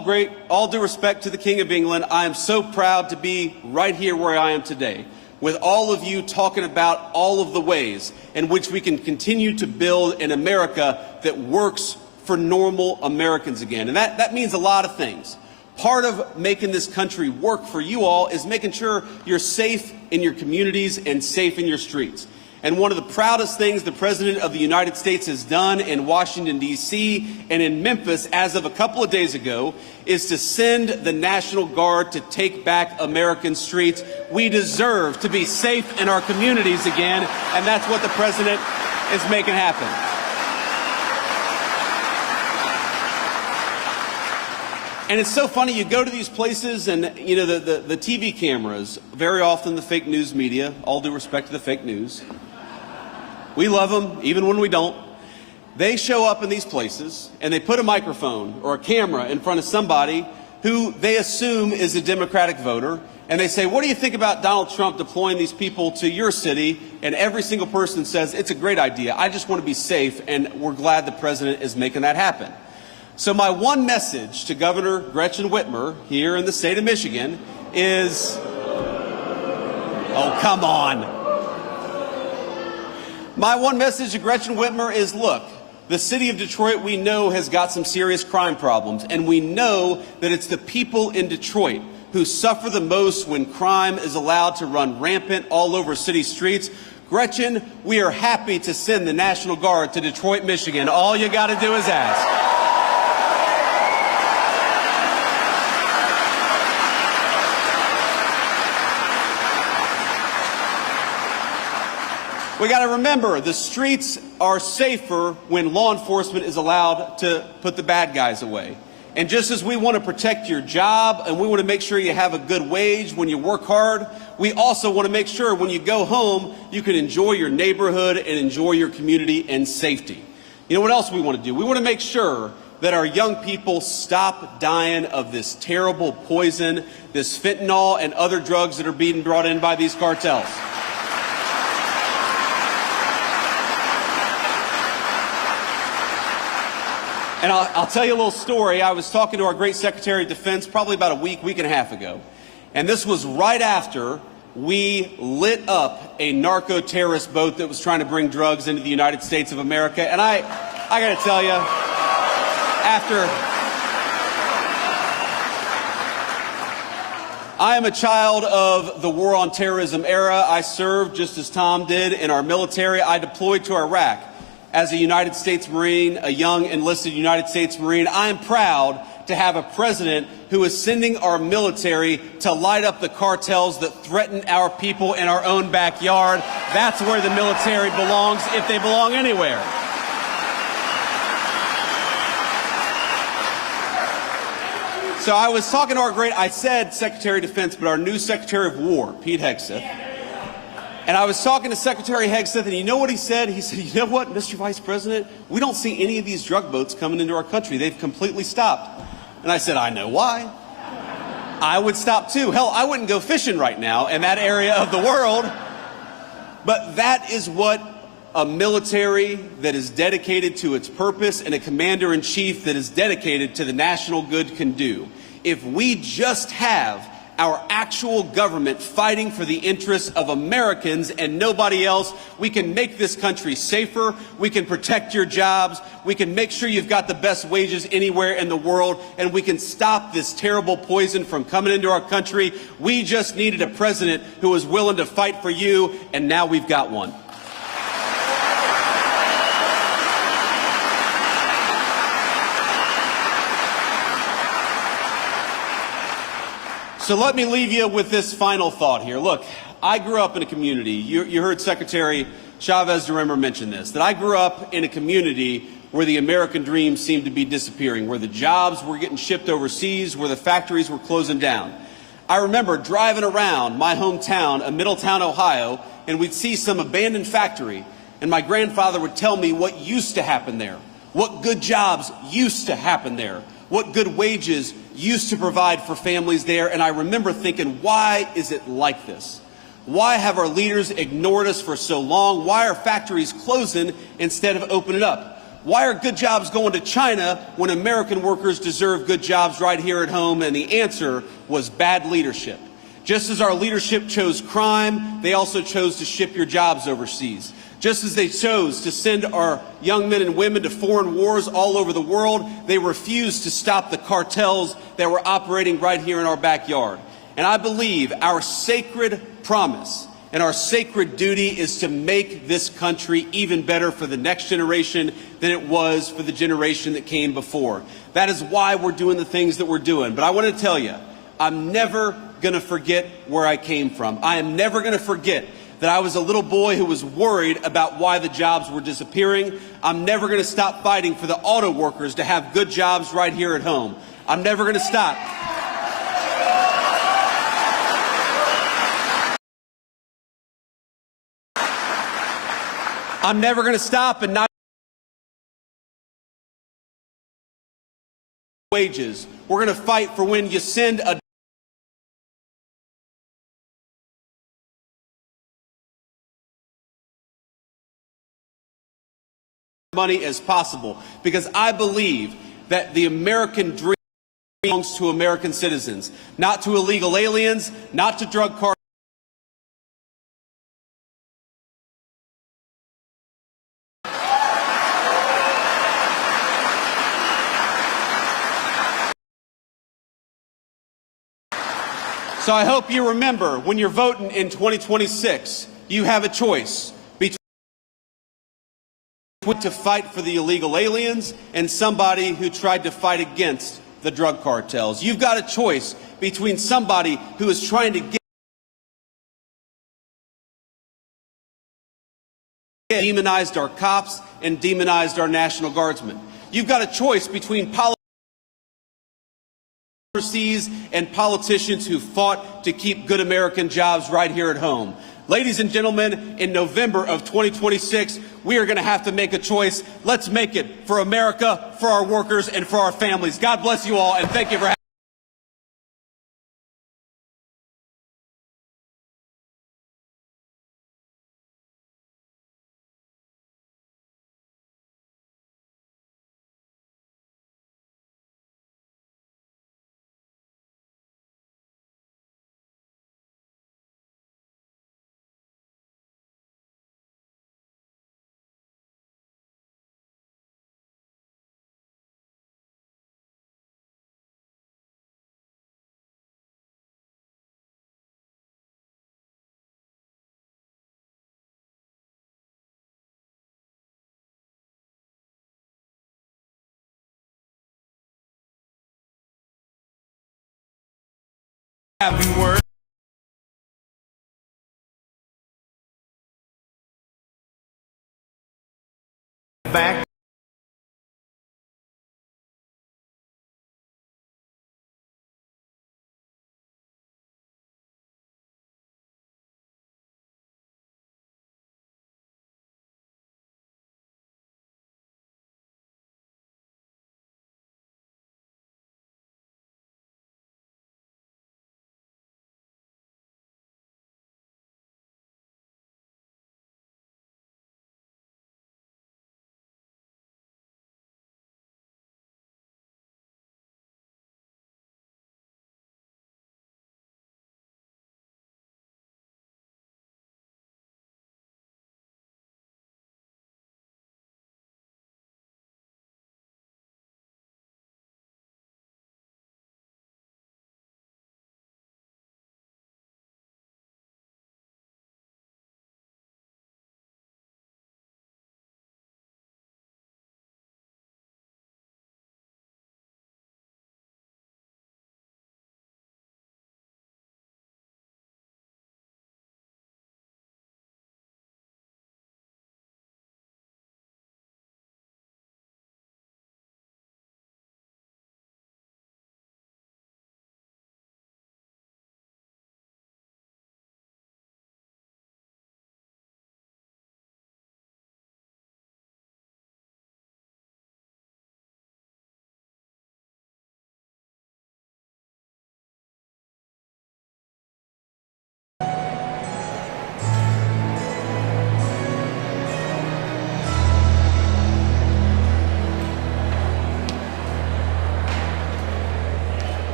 due respect to the King of England, I am so proud to be right here where I am today, with all of you talking about all of the ways in which we can continue to build an America that works for normal Americans again. And that means a lot of things. Part of making this country work for you all is making sure you're safe in your communities and safe in your streets. And one of the proudest things the President of the United States has done in Washington, D.C. and in Memphis as of a couple of days ago is to send the National Guard to take back American streets. We deserve to be safe in our communities again, and that's what the President is making happen. And it's so funny, you go to these places and, you know, the TV cameras, very often the fake news media, all due respect to the fake news. We love them, even when we don't. They show up in these places and they put a microphone or a camera in front of somebody who they assume is a Democratic voter, and they say, what do you think about Donald Trump deploying these people to your city? And every single person says, it's a great idea. I just want to be safe, and we're glad the president is making that happen. So my one message to Governor Gretchen Whitmer here in the state of Michigan is, oh, come on. My one message to Gretchen Whitmer is, look, the city of Detroit, we know, has got some serious crime problems, and we know that it's the people in Detroit who suffer the most when crime is allowed to run rampant all over city streets. Gretchen, we are happy to send the National Guard to Detroit, Michigan. All you got to do is ask. We got to remember, the streets are safer when law enforcement is allowed to put the bad guys away. And just as we want to protect your job and we want to make sure you have a good wage when you work hard, we also want to make sure when you go home, you can enjoy your neighborhood and enjoy your community in safety. You know what else we want to do? We want to make sure that our young people stop dying of this terrible poison, this fentanyl and other drugs that are being brought in by these cartels. And I'll tell you a little story. I was talking to our great Secretary of Defense probably about a week and a half ago. And this was right after we lit up a narco-terrorist boat that was trying to bring drugs into the United States of America. And I got to tell you, I am a child of the war on terrorism era. I served, just as Tom did, in our military. I deployed to Iraq as a United States Marine, a young enlisted United States Marine. I am proud to have a president who is sending our military to light up the cartels that threaten our people in our own backyard. That's where the military belongs, if they belong anywhere. So I was talking to I said Secretary of Defense, but our new Secretary of War, Pete Hegseth. And I was talking to Secretary Hegseth, and you know what he said? He said, you know what, Mr. Vice President, we don't see any of these drug boats coming into our country. They've completely stopped. And I said, I know why. I would stop too. Hell, I wouldn't go fishing right now in that area of the world. But that is what a military that is dedicated to its purpose and a commander-in-chief that is dedicated to the national good can do. If we just have our actual government fighting for the interests of Americans and nobody else, we can make this country safer, we can protect your jobs, we can make sure you've got the best wages anywhere in the world, and we can stop this terrible poison from coming into our country. We just needed a president who was willing to fight for you, and now we've got one. So let me leave you with this final thought here. Look, I grew up in a community. You heard Secretary Chavez-DeRemer mention this, that I grew up in a community where the American dream seemed to be disappearing, where the jobs were getting shipped overseas, where the factories were closing down. I remember driving around my hometown of Middletown, Ohio, and we'd see some abandoned factory, and my grandfather would tell me what used to happen there, what good jobs used to happen there, what good wages used to provide for families there. And I remember thinking, why is it like this? Why have our leaders ignored us for so long? Why are factories closing instead of opening up? Why are good jobs going to China when American workers deserve good jobs right here at home? And the answer was bad leadership. Just as our leadership chose crime, they also chose to ship your jobs overseas. Just as they chose to send our young men and women to foreign wars all over the world, they refused to stop the cartels that were operating right here in our backyard. And I believe our sacred promise and our sacred duty is to make this country even better for the next generation than it was for the generation that came before. That is why we're doing the things that we're doing. But I want to tell you, I'm never going to forget where I came from. I am never going to forget that I was a little boy who was worried about why the jobs were disappearing. I'm never going to stop fighting for the auto workers to have good jobs right here at home. I'm never going to stop. I'm never going to stop and not wages. We're going to fight for when you send a money as possible, because I believe that the American dream belongs to American citizens, not to illegal aliens, not to drug cartels. So I hope you remember, when you're voting in 2026, you have a choice between to fight for the illegal aliens and somebody who tried to fight against the drug cartels. You've got a choice between somebody who is trying to demonized our cops and demonized our National Guardsmen. You've got a choice between overseas and politicians who fought to keep good American jobs right here at home. Ladies and gentlemen, in November of 2026, we are going to have to make a choice. Let's make it for America, for our workers, and for our families. God bless you all, and thank you for having me. Happy word. Back.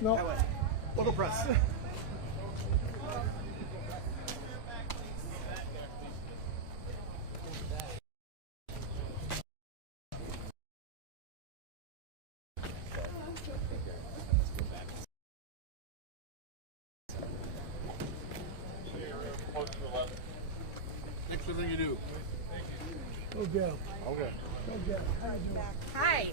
No. Local press. Next thing you do. Okay. Okay. Okay. Hi.